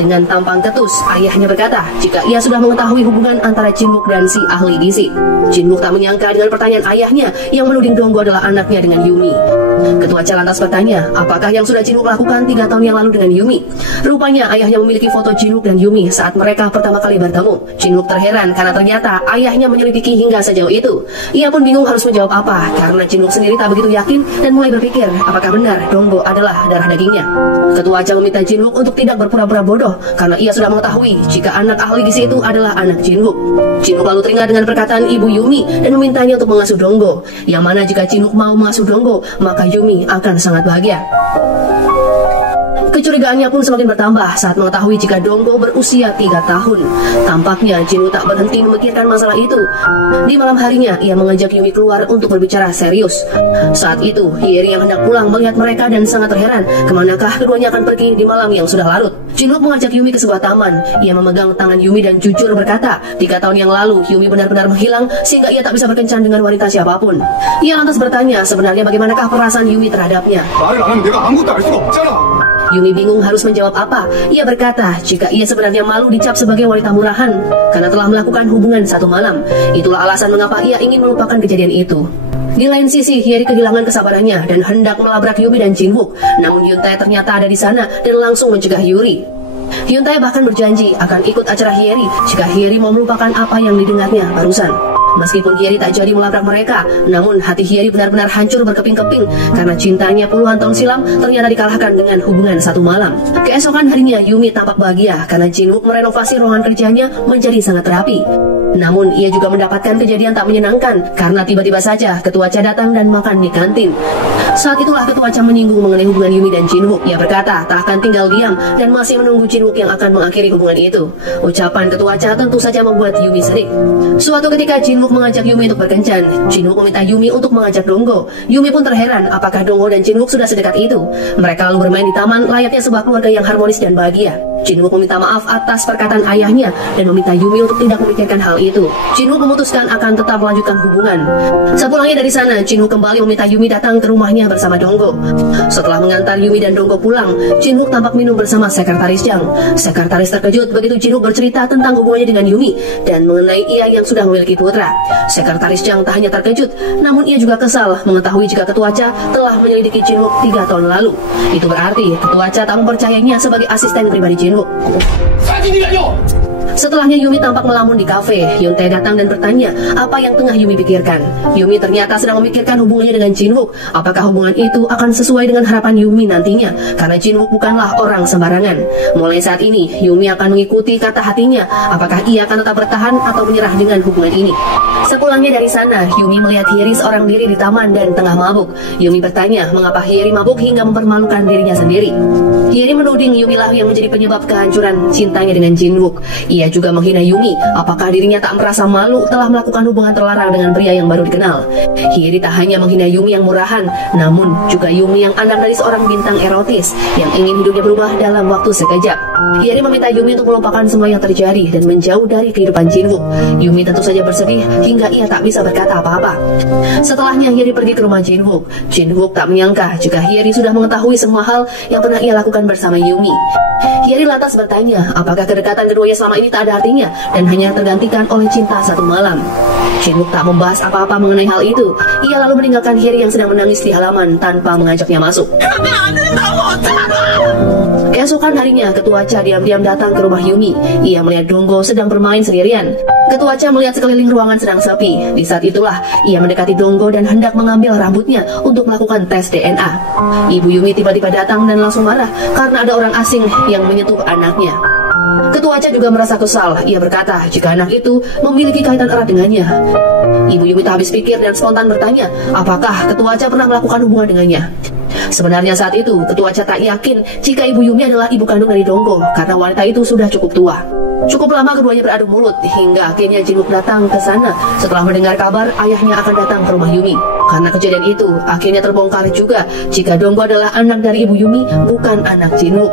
Dengan tampang ketus, ayahnya berkata jika ia sudah mengetahui hubungan antara Jin Wook dan si ahli gizi. Jin Wook tak menyangka dengan pertanyaan ayahnya yang menuding Donggo adalah anaknya dengan Yumi. Ketua Cha lantas bertanya apakah yang sudah Jin Wook lakukan 3 tahun yang lalu dengan Yumi. Rupanya ayahnya memiliki foto Jin Wook dan Yumi saat mereka pertama kali bertemu. Jin Wook terheran karena ternyata ayahnya menyelidiki hingga sejauh itu. Ia pun bingung harus menjawab apa karena Jin Wook sendiri tak begitu yakin dan mulai berpikir apakah benar Donggo adalah darah dagingnya. Ketua Cha meminta Jin Wook untuk tidak berpura-pura bodoh karena ia sudah mengetahui jika anak ahli gizi itu adalah anak Jin Wook. Jin Wook lalu teringat dengan perkataan ibu Yumi dan memintanya untuk mengasuh Donggo, yang mana jika Jin Wook mau mengasuh Donggo maka Yumi akan sangat bahagia. Kecurigaannya pun semakin bertambah saat mengetahui jika Donggo berusia 3 tahun. Tampaknya Jin Wook tak berhenti memikirkan masalah itu. Di malam harinya, ia mengajak Yumi keluar untuk berbicara serius. Saat itu, Hyeri yang hendak pulang melihat mereka dan sangat terheran kemanakah keduanya akan pergi di malam yang sudah larut. Jin Wook mengajak Yumi ke sebuah taman. Ia memegang tangan Yumi dan jujur berkata, 3 tahun yang lalu Yumi benar-benar menghilang sehingga ia tak bisa berkencan dengan wanita siapapun. Ia lantas bertanya sebenarnya bagaimanakah perasaan Yumi terhadapnya. Yumi bingung harus menjawab apa. Ia berkata jika ia sebenarnya malu dicap sebagai wanita murahan karena telah melakukan hubungan 1 malam. Itulah alasan mengapa ia ingin melupakan kejadian itu. Di lain sisi, Hyeri kehilangan kesabarannya dan hendak melabrak Yumi dan Jin Wook. Namun Yuntae ternyata ada di sana dan langsung mencegah Yuri. Yuntae bahkan berjanji akan ikut acara Hyeri jika Hyeri mau melupakan apa yang didengarnya barusan. Meskipun Hyeri tak jadi melabrak mereka, namun hati Hyeri benar-benar hancur berkeping-keping karena cintanya puluhan tahun silam ternyata dikalahkan dengan hubungan 1 malam. Keesokan harinya, Yumi tampak bahagia karena Jin Wook merenovasi ruangan kerjanya menjadi sangat rapi. Namun ia juga mendapatkan kejadian tak menyenangkan karena tiba-tiba saja Ketua Cha datang dan makan di kantin. Saat itulah Ketua Cha menyinggung mengenai hubungan Yumi dan Jin Wook. Ia berkata tak akan tinggal diam dan masih menunggu Jin Wook yang akan mengakhiri hubungan itu. Ucapan Ketua Cha tentu saja membuat Yumi sedih. Suatu ketika Jin Jin-wook mengajak Yumi untuk berkencan. Jin-wook meminta Yumi untuk mengajak Donggo. Yumi pun terheran apakah Donggo dan Jin-wook sudah sedekat itu. Mereka lalu bermain di taman layaknya sebuah keluarga yang harmonis dan bahagia. Jin-wook meminta maaf atas perkataan ayahnya dan meminta Yumi untuk tidak memikirkan hal itu. Jin-wook memutuskan akan tetap melanjutkan hubungan. Sepulangnya dari sana, Jin-wook kembali meminta Yumi datang ke rumahnya bersama Donggo. Setelah mengantar Yumi dan Donggo pulang, Jin-wook tampak minum bersama sekretaris Jang. Sekretaris terkejut begitu Jin-wook bercerita tentang hubungannya dengan Yumi dan mengenai ia yang sudah memiliki putra. Sekretaris Jang tak hanya terkejut, namun ia juga kesal mengetahui jika Ketua Cha telah menyelidiki Jin-wook 3 tahun lalu. Itu berarti Ketua Cha tak mempercayainya sebagai asisten pribadi Jin-wook. Setelahnya Yumi tampak melamun di kafe. Hyun-tae datang dan bertanya apa yang tengah Yumi pikirkan. Yumi ternyata sedang memikirkan hubungannya dengan Jin-wook. Apakah hubungan itu akan sesuai dengan harapan Yumi nantinya? Karena Jin-wook bukanlah orang sembarangan. Mulai saat ini, Yumi akan mengikuti kata hatinya. Apakah ia akan tetap bertahan atau menyerah dengan hubungan ini? Sepulangnya dari sana, Yumi melihat Hyeri seorang diri di taman dan tengah mabuk. Yumi bertanya mengapa Hyeri mabuk hingga mempermalukan dirinya sendiri. Hyeri menuding Yumi lah yang menjadi penyebab kehancuran cintanya dengan Jin-wook. Ia juga menghina Yumi, apakah dirinya tak merasa malu telah melakukan hubungan terlarang dengan pria yang baru dikenal. Hyeri tak hanya menghina Yumi yang murahan, namun juga Yumi yang anak dari seorang bintang erotis yang ingin hidupnya berubah dalam waktu sekejap. Hyeri meminta Yumi untuk melupakan semua yang terjadi dan menjauh dari kehidupan Jin-wook. Yumi tentu saja bersedih hingga ia tak bisa berkata apa-apa. Setelahnya Hyeri pergi ke rumah Jin-wook. Jin-wook tak menyangka jika Hyeri sudah mengetahui semua hal yang pernah ia lakukan bersama Yumi. Hyeri lantas bertanya apakah kedekatan keduanya selama ini tak ada artinya dan hanya tergantikan oleh cinta satu malam. Jin-wook tak membahas apa-apa mengenai hal itu. Ia lalu meninggalkan Hyeri yang sedang menangis di halaman tanpa mengajaknya masuk. Keesokan harinya, Ketua Cha diam-diam datang ke rumah Yumi. Ia melihat Donggo sedang bermain sendirian. Ketua Cha melihat sekeliling ruangan sedang sepi. Di saat itulah, ia mendekati Donggo dan hendak mengambil rambutnya untuk melakukan tes DNA. Ibu Yumi tiba-tiba datang dan langsung marah karena ada orang asing yang menyentuh anaknya. Ketua Cha juga merasa kesal. Ia berkata jika anak itu memiliki kaitan erat dengannya. Ibu Yumi tak habis pikir dan spontan bertanya, apakah Ketua Cha pernah melakukan hubungan dengannya? Sebenarnya saat itu, Ketua Cha tak yakin jika Ibu Yumi adalah ibu kandung dari Donggo karena wanita itu sudah cukup tua. Cukup lama keduanya beradu mulut hingga akhirnya Jin-wook datang ke sana setelah mendengar kabar ayahnya akan datang ke rumah Yumi. Karena kejadian itu, akhirnya terbongkar juga jika Donggo adalah anak dari Ibu Yumi, bukan anak Jin-wook.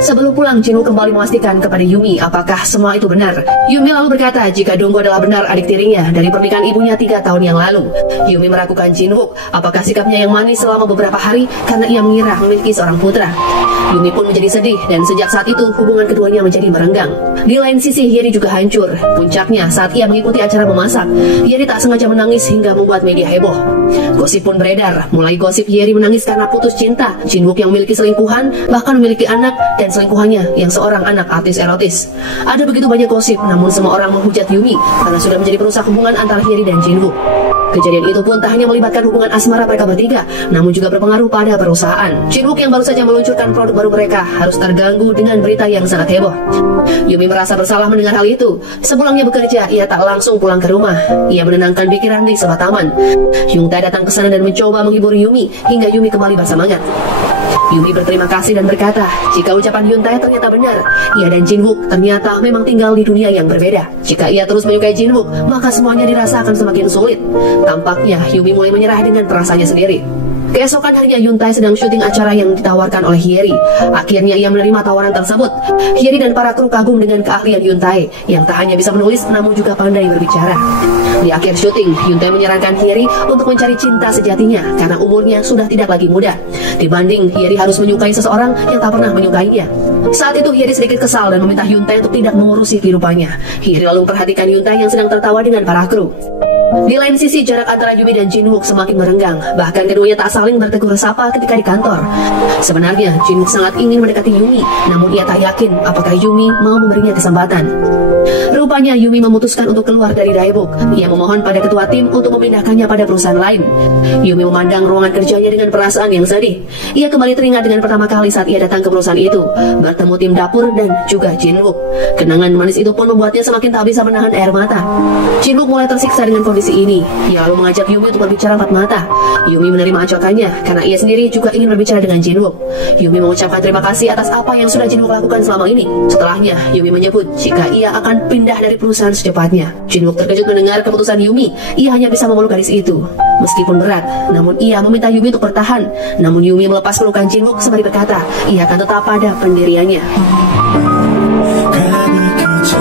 Sebelum pulang, Jin-wook kembali memastikan kepada Yumi apakah semua itu benar. Yumi lalu berkata jika Donggo adalah benar adik tirinya dari pernikahan ibunya 3 tahun yang lalu. Yumi meragukan Jin-wook apakah sikapnya yang manis selama beberapa hari karena ia mengira memiliki seorang putra. Yumi pun menjadi sedih dan sejak saat itu hubungan keduanya menjadi merenggang. Di lain sisi, Hyeri juga hancur. Puncaknya saat ia mengikuti acara memasak. Hyeri tak sengaja menangis hingga membuat media heboh. Gosip pun beredar, mulai gosip Hyeri menangis karena putus cinta, Jin-wook yang memiliki selingkuhan, bahkan memiliki anak, dan selingkuhannya yang seorang anak artis erotis. Ada begitu banyak gosip, namun semua orang menghujat Yumi karena sudah menjadi perusak hubungan antara Hyeri dan Jin-wook. Kejadian itu pun tak hanya melibatkan hubungan asmara mereka bertiga, namun juga berpengaruh pada perusahaan. Jin-wook yang baru saja meluncurkan produk baru mereka harus terganggu dengan berita yang sangat heboh. Yumi merasa bersalah mendengar hal itu. Sepulangnya bekerja, ia tak langsung pulang ke rumah. Ia menenangkan pikiran di sebuah taman. Hyun-tae datang ke sana dan mencoba menghibur Yumi hingga Yumi kembali bersemangat. Yumi berterima kasih dan berkata jika ucapan Hyun-tae ternyata benar, ia dan Jin-wook ternyata memang tinggal di dunia yang berbeda. Jika ia terus menyukai Jin-wook, maka semuanya dirasa akan semakin sulit. Tampaknya Yumi mulai menyerah dengan perasaannya sendiri. Keesokan harinya Hyun-tae sedang syuting acara yang ditawarkan oleh Hyeri. Akhirnya ia menerima tawaran tersebut. Hyeri dan para kru kagum dengan keahlian Hyun-tae yang tak hanya bisa menulis namun juga pandai berbicara. Di akhir syuting, Hyun-tae menyarankan Hyeri untuk mencari cinta sejatinya karena umurnya sudah tidak lagi muda. Dibanding Hyeri harus menyukai seseorang yang tak pernah menyukainya. Saat itu Hyeri sedikit kesal dan meminta Hyun-tae untuk tidak mengurusi kehidupannya. Hyeri lalu memperhatikan Hyun-tae yang sedang tertawa dengan para kru. Di lain sisi, jarak antara Yumi dan Jin-wook semakin merenggang. Bahkan keduanya tak saling bertegur sapa ketika di kantor. Sebenarnya, Jin-wook sangat ingin mendekati Yumi, namun ia tak yakin apakah Yumi mau memberinya kesempatan. Rupanya Yumi memutuskan untuk keluar dari Daebuk. Ia memohon pada ketua tim untuk memindahkannya pada perusahaan lain. Yumi memandang ruangan kerjanya dengan perasaan yang sedih. Ia kembali teringat dengan pertama kali saat ia datang ke perusahaan itu, bertemu tim dapur dan juga Jin-wook. Kenangan manis itu pun membuatnya semakin tak bisa menahan air mata. Jin-wook mulai tersiksa dengan kondisi kondisi ini, ia lalu mengajak Yumi untuk berbicara empat mata. Yumi menerima ajakannya karena ia sendiri juga ingin berbicara dengan Jin-wook. Yumi mengucapkan terima kasih atas apa yang sudah Jin-wook lakukan selama ini. Setelahnya, Yumi menyebut jika ia akan pindah dari perusahaan secepatnya. Jin-wook terkejut mendengar keputusan Yumi. Ia hanya bisa memeluk gadis itu. Meskipun berat, namun ia meminta Yumi untuk bertahan. Namun Yumi melepas pelukan Jin-wook sembari berkata, ia akan tetap pada pendiriannya.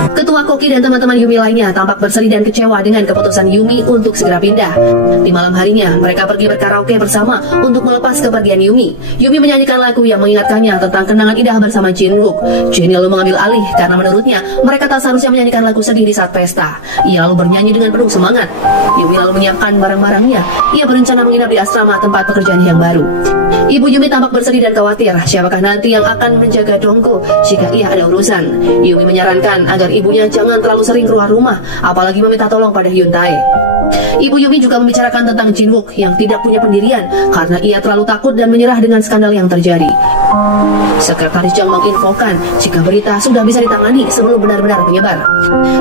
Ketua Koki dan teman-teman Yumi lainnya tampak bersedih dan kecewa dengan keputusan Yumi untuk segera pindah. Di malam harinya, mereka pergi berkaraoke bersama untuk melepas kepergian Yumi. Yumi menyanyikan lagu yang mengingatkannya tentang kenangan indah bersama Jin-wook. Jin lalu mengambil alih karena menurutnya mereka tak seharusnya menyanyikan lagu sedih di saat pesta. Ia lalu bernyanyi dengan penuh semangat. Yumi lalu menyiapkan barang-barangnya. Ia berencana menginap di asrama tempat pekerjaan yang baru. Ibu Yumi tampak bersedih dan khawatir siapakah nanti yang akan menjaga Dongko jika ia ada urusan. Yumi menyarankan agar ibunya jangan terlalu sering keluar rumah, apalagi meminta tolong pada Hyun Tae. Ibu Yumi juga membicarakan tentang Jin-wook yang tidak punya pendirian karena ia terlalu takut dan menyerah dengan skandal yang terjadi. Sekretaris Jang menginfokan jika berita sudah bisa ditangani sebelum benar-benar menyebar.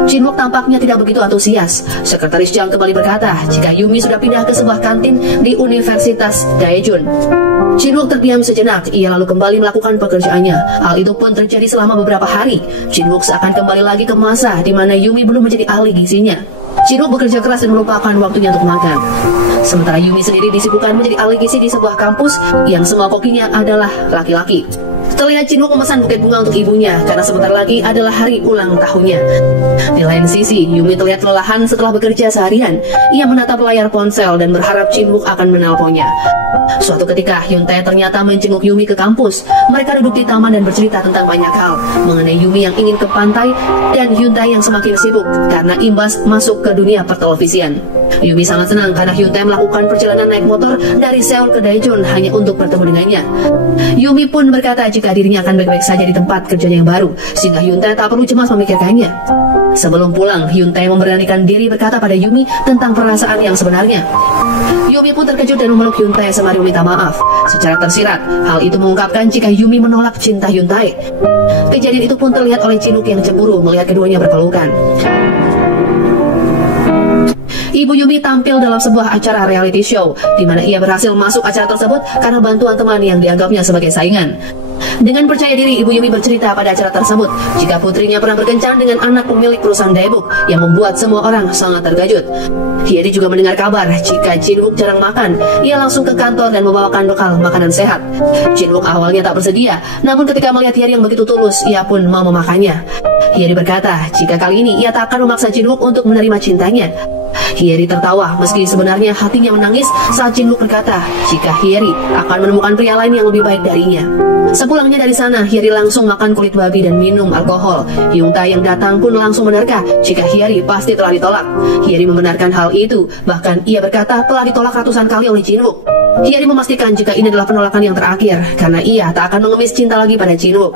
Jin-wook tampaknya tidak begitu antusias. Sekretaris Jang kembali berkata jika Yumi sudah pindah ke sebuah kantin di Universitas Daejeon. Jin-wook terdiam sejenak, ia lalu kembali melakukan pekerjaannya. Hal itu pun terjadi selama beberapa hari. Jin-wook seakan kembali lagi ke masa di mana Yumi belum menjadi ahli gizinya. Jin-wook bekerja keras dan melupakan waktunya untuk makan. Sementara Yumi sendiri disibukkan menjadi ahli gizi di sebuah kampus yang semua kokinya adalah laki-laki. Terlihat Jin-wook memesan buket bunga untuk ibunya karena sebentar lagi adalah hari ulang tahunnya. Di lain sisi, Yumi terlihat kelelahan setelah bekerja seharian. Ia menatap layar ponsel dan berharap Jin-wook akan menelponnya. Suatu ketika, Hyun Tae ternyata menjenguk Yumi ke kampus. Mereka duduk di taman dan bercerita tentang banyak hal mengenai Yumi yang ingin ke pantai dan Hyun Tae yang semakin sibuk karena imbas masuk ke dunia pertelevisian. Yumi sangat senang karena Hyun Tae melakukan perjalanan naik motor dari Seoul ke Daejeon hanya untuk bertemu dengannya. Yumi pun berkata jika dirinya akan baik-baik saja di tempat kerjanya yang baru, sehingga Hyun Tae tak perlu cemas memikirkannya. Sebelum pulang, Hyun Tae memberanikan diri berkata pada Yumi tentang perasaan yang sebenarnya. Yumi pun terkejut dan memeluk Hyun Tae sembari meminta maaf. Secara tersirat, hal itu mengungkapkan jika Yumi menolak cinta Hyun Tae. Kejadian itu pun terlihat oleh Jin-wook yang cemburu melihat keduanya berpelukan. Ibu Yumi tampil dalam sebuah acara reality show di mana ia berhasil masuk acara tersebut karena bantuan teman yang dianggapnya sebagai saingan. Dengan percaya diri, Ibu Yumi bercerita pada acara tersebut jika putrinya pernah berkencan dengan anak pemilik perusahaan Daebuk yang membuat semua orang sangat terkejut. Hyeri juga mendengar kabar jika Jin-wook jarang makan. Ia langsung ke kantor dan membawakan bekal makanan sehat. Jin-wook awalnya tak bersedia, namun ketika melihat Hyeri yang begitu tulus, ia pun mau memakannya. Hyeri berkata jika kali ini ia tak akan memaksa Jin-wook untuk menerima cintanya. Hyeri tertawa meski sebenarnya hatinya menangis saat Jin-wook berkata jika Hyeri akan menemukan pria lain yang lebih baik darinya. Sepulangnya dari sana, Hyeri langsung makan kulit babi dan minum alkohol. Hyun Tae yang datang pun langsung menerka jika Hyeri pasti telah ditolak. Hyeri membenarkan hal itu, bahkan ia berkata telah ditolak ratusan kali oleh Jin-wook. Hyeri memastikan jika ini adalah penolakan yang terakhir karena ia tak akan mengemis cinta lagi pada Jin-wook.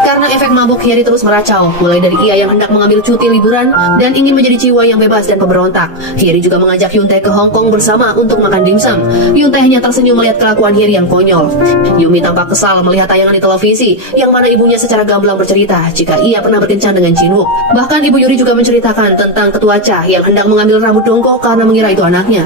Karena efek mabuk, Hyeri terus meracau, mulai dari ia yang hendak mengambil cuti liburan dan ingin menjadi jiwa yang bebas dan pemberontak. Hyeri juga mengajak Hyun Tae ke Hong Kong bersama untuk makan dimsum. Hyun Tae hanya tersenyum melihat kelakuan Hyeri yang konyol. Yumi tampak kesal melihat tayangan di televisi yang mana ibunya secara gamblang bercerita jika ia pernah berkencan dengan Jin-wook. Bahkan Ibu Yuri juga menceritakan tentang ketua Cha yang hendak mengambil rambut Dongko karena mengira itu anaknya.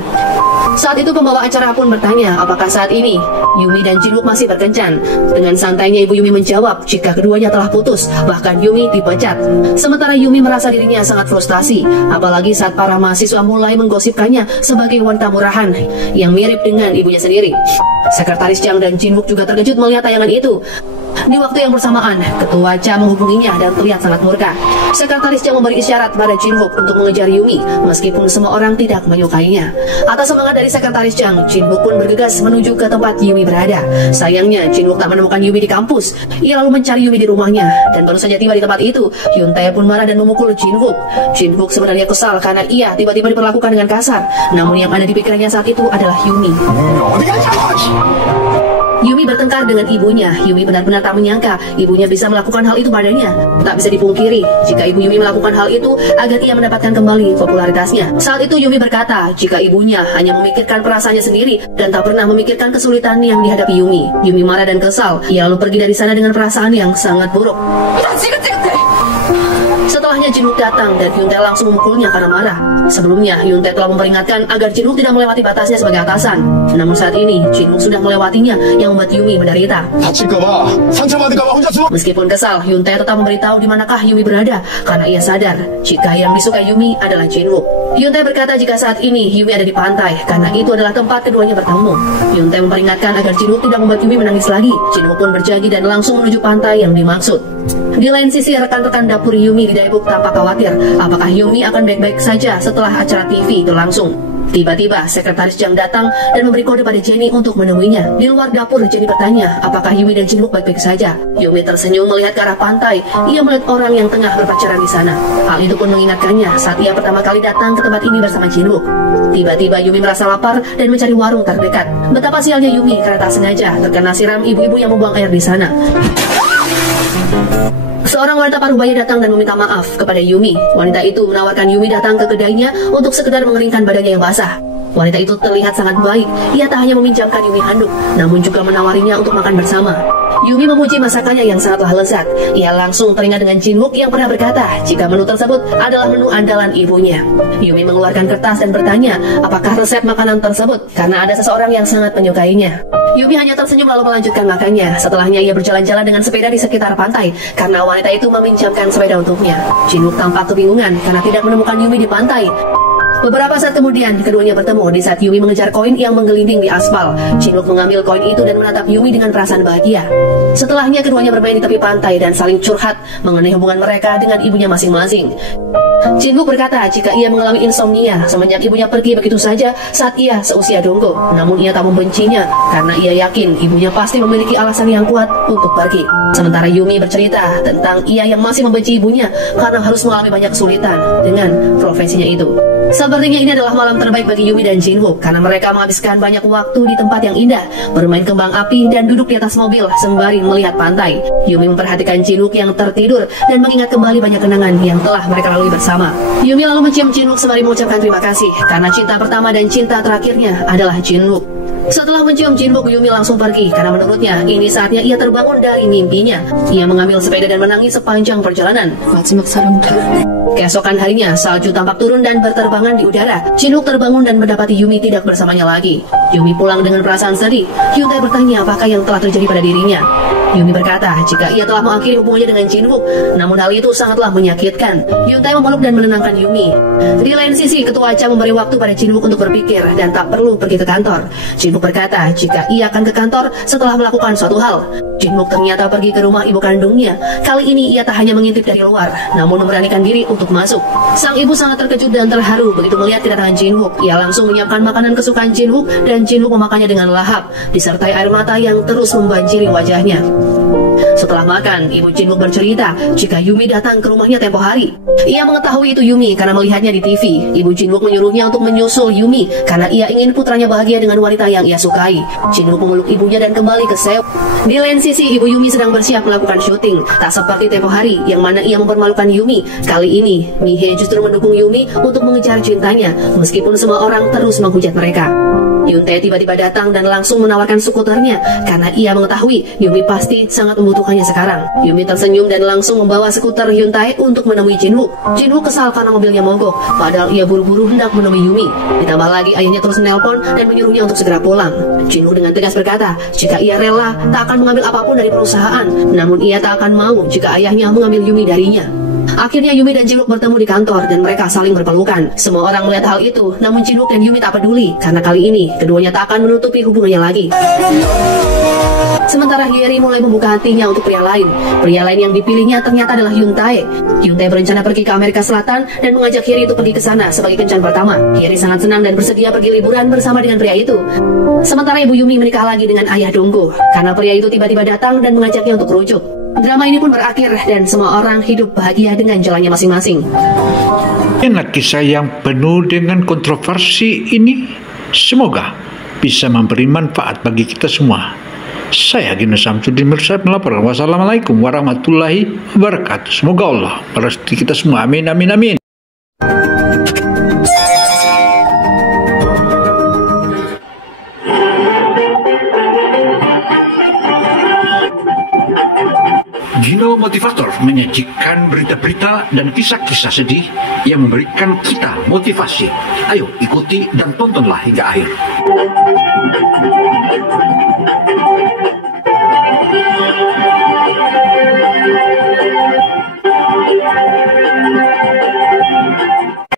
Saat itu pembawa acara pun bertanya apakah saat ini Yumi dan Jin-wook masih berkencan. Dengan santainya Ibu Yumi menjawab jika keduanya telah putus, bahkan Yumi dipecat. Sementara Yumi merasa dirinya sangat frustasi, apalagi saat para mahasiswa mulai menggosipkannya sebagai wanita murahan yang mirip dengan ibunya sendiri. Sekretaris Jang dan Jin-wook juga terkejut melihat tayangan itu. Di waktu yang bersamaan, ketua Cha menghubunginya dan terlihat sangat murka. Sekretaris Cha memberi isyarat pada Jin-wook untuk mengejar Yumi, meskipun semua orang tidak menyukainya. Atas semangat dari Sekretaris Chang, Jin-wook pun bergegas menuju ke tempat Yumi berada. Sayangnya, Jin-wook tak menemukan Yumi di kampus. Ia lalu mencari Yumi di rumahnya, dan baru saja tiba di tempat itu, Hyun Tae pun marah dan memukul Jin-wook. Jin-wook sebenarnya kesal karena ia tiba-tiba diperlakukan dengan kasar, namun yang ada di pikirannya saat itu adalah Yumi. Yumi bertengkar dengan ibunya. Yumi benar-benar tak menyangka ibunya bisa melakukan hal itu padanya. Tak bisa dipungkiri jika ibu Yumi melakukan hal itu agar ia mendapatkan kembali popularitasnya. Saat itu Yumi berkata jika ibunya hanya memikirkan perasaannya sendiri dan tak pernah memikirkan kesulitan yang dihadapi Yumi. Yumi marah dan kesal. Ia lalu pergi dari sana dengan perasaan yang sangat buruk. Setelahnya Jinwook datang dan Hyun Tae langsung memukulnya karena marah. Sebelumnya Hyun Tae telah memperingatkan agar Jinwook tidak melewati batasnya sebagai atasan. Namun saat ini Jinwook sudah melewatinya yang membuat Yumi menderita. 다칠까봐 상처받을까봐 혼자 숨어. Meskipun kesal, Hyun Tae tetap memberitahu di manakah Yumi berada karena ia sadar jika yang disukai Yumi adalah Jinwook. Hyun Tae berkata jika saat ini Yumi ada di pantai karena itu adalah tempat keduanya bertemu. Hyun Tae memperingatkan agar Jinwook tidak membuat Yumi menangis lagi. Jinwook pun berjanji dan langsung menuju pantai yang dimaksud. Di lain sisi, rekan-rekan dapur Yumi di Daebuk tampak khawatir apakah Yumi akan baik-baik saja setelah acara TV berlangsung. Tiba-tiba, sekretaris Jang datang dan memberi kode pada Jenny untuk menemuinya. Di luar dapur, Jenny bertanya apakah Yumi dan Jinwook baik-baik saja. Yumi tersenyum melihat ke arah pantai. Ia melihat orang yang tengah berpacaran di sana. Hal itu pun mengingatkannya saat ia pertama kali datang ke tempat ini bersama Jinwook. Tiba-tiba Yumi merasa lapar dan mencari warung terdekat. Betapa sialnya Yumi karena tak sengaja terkena siram ibu-ibu yang membuang air di sana. Seorang wanita parubaya datang dan meminta maaf kepada Yumi. Wanita itu menawarkan Yumi datang ke kedainya untuk sekedar mengeringkan badannya yang basah. Wanita itu terlihat sangat baik. Ia tak hanya meminjamkan Yumi handuk, namun juga menawarinya untuk makan bersama. Yumi memuji masakannya yang sangatlah lezat. Ia langsung teringat dengan Jinwook yang pernah berkata jika menu tersebut adalah menu andalan ibunya. Yumi mengeluarkan kertas dan bertanya apakah resep makanan tersebut karena ada seseorang yang sangat menyukainya. Yumi hanya tersenyum lalu melanjutkan makannya. Setelahnya ia berjalan-jalan dengan sepeda di sekitar pantai karena wanita itu meminjamkan sepeda untuknya. Jinwook tampak kebingungan karena tidak menemukan Yumi di pantai. Beberapa saat kemudian, keduanya bertemu di saat Yumi mengejar koin yang menggelinding di aspal. Jinwook mengambil koin itu dan menatap Yumi dengan perasaan bahagia. Setelahnya, keduanya bermain di tepi pantai dan saling curhat mengenai hubungan mereka dengan ibunya masing-masing. Jinwook berkata jika ia mengalami insomnia semenjak ibunya pergi begitu saja saat ia seusia Donggo. Namun ia tak membencinya karena ia yakin ibunya pasti memiliki alasan yang kuat untuk pergi. Sementara Yumi bercerita tentang ia yang masih membenci ibunya karena harus mengalami banyak kesulitan dengan profesinya itu. Sepertinya ini adalah malam terbaik bagi Yumi dan Jinwook karena mereka menghabiskan banyak waktu di tempat yang indah, bermain kembang api dan duduk di atas mobil sembari melihat pantai. Yumi memperhatikan Jinwook yang tertidur dan mengingat kembali banyak kenangan yang telah mereka lalui bersama. Yumi lalu mencium Jinwook sembari mengucapkan terima kasih karena cinta pertama dan cinta terakhirnya adalah Jinwook. Setelah mencium Jinwook, Yumi langsung pergi karena menurutnya ini saatnya ia terbangun dari mimpinya. Ia mengambil sepeda dan menangis sepanjang perjalanan. Keesokan harinya, salju tampak turun dan berterbangan di udara. Jinwook terbangun dan mendapati Yumi tidak bersamanya lagi. Yumi pulang dengan perasaan sedih. Hyun Tae bertanya apakah yang telah terjadi pada dirinya. Yumi berkata jika ia telah mengakhiri hubungannya dengan Jinwook, namun hal itu sangatlah menyakitkan. Hyun Tae memeluk dan menenangkan Yumi. Di lain sisi, Ketua Cha memberi waktu pada Jinwook untuk berpikir dan tak perlu pergi ke kantor. Jinwook berkata jika ia akan ke kantor setelah melakukan suatu hal. Jinwook ternyata pergi ke rumah ibu kandungnya. Kali ini ia tak hanya mengintip dari luar, namun memberanikan diri untuk masuk. Sang ibu sangat terkejut dan terharu begitu melihat kedatangan Jinwook. Ia langsung menyiapkan makanan kesukaan Jinwook dan Jinwook memakannya dengan lahap, disertai air mata yang terus membanjiri wajahnya. Setelah makan, ibu Jinwook bercerita jika Yumi datang ke rumahnya tempo hari. Ia mengetahui itu Yumi karena melihatnya di TV. Ibu Jinwook menyuruhnya untuk menyusul Yumi karena ia ingin putranya bahagia dengan wanita yang ia sukai. Jinwook memeluk ibunya dan kembali ke Seoul. Di lain sisi, ibu Yumi sedang bersiap melakukan syuting. Tak seperti tempo hari yang mana ia mempermalukan Yumi. Kali ini, Mihe justru mendukung Yumi untuk mengejar cintanya meskipun semua orang terus menghujat mereka. Hyun Tae tiba-tiba datang dan langsung menawarkan skuternya karena ia mengetahui Yumi pasti sangat membutuhkannya sekarang. Yumi tersenyum dan langsung membawa skuter Hyun Tae untuk menemui Jinwook. Jinwook kesal karena mobilnya mogok, padahal ia buru-buru hendak menemui Yumi. Ditambah lagi ayahnya terus menelpon dan menyuruhnya untuk segera pulang. Jinwook dengan tegas berkata jika ia rela tak akan mengambil apapun dari perusahaan, namun ia tak akan mau jika ayahnya mengambil Yumi darinya. Akhirnya Yumi dan Jinwook bertemu di kantor dan mereka saling berpelukan. Semua orang melihat hal itu, namun Jinwook dan Yumi tak peduli karena kali ini keduanya tak akan menutupi hubungannya lagi. Sementara Hyeri mulai membuka hatinya untuk pria lain. Pria lain yang dipilihnya ternyata adalah Hyun Tae. Hyun Tae berencana pergi ke Amerika Selatan dan mengajak Hyeri untuk pergi ke sana sebagai kencan pertama. Hyeri sangat senang dan bersedia pergi liburan bersama dengan pria itu. Sementara ibu Yumi menikah lagi dengan ayah Donggo karena pria itu tiba-tiba datang dan mengajaknya untuk rujuk. Drama ini pun berakhir dan semua orang hidup bahagia dengan jalannya masing-masing. Enak kisah yang penuh dengan kontroversi ini semoga bisa memberi manfaat bagi kita semua. Saya Gino Samsudin Mirsad melaporkan. Wassalamualaikum warahmatullahi wabarakatuh. Semoga Allah merestui kita semua. Amin amin amin. Gino motivator menyajikan berita-berita dan kisah-kisah sedih yang memberikan kita motivasi. Ayo ikuti dan tontonlah hingga akhir.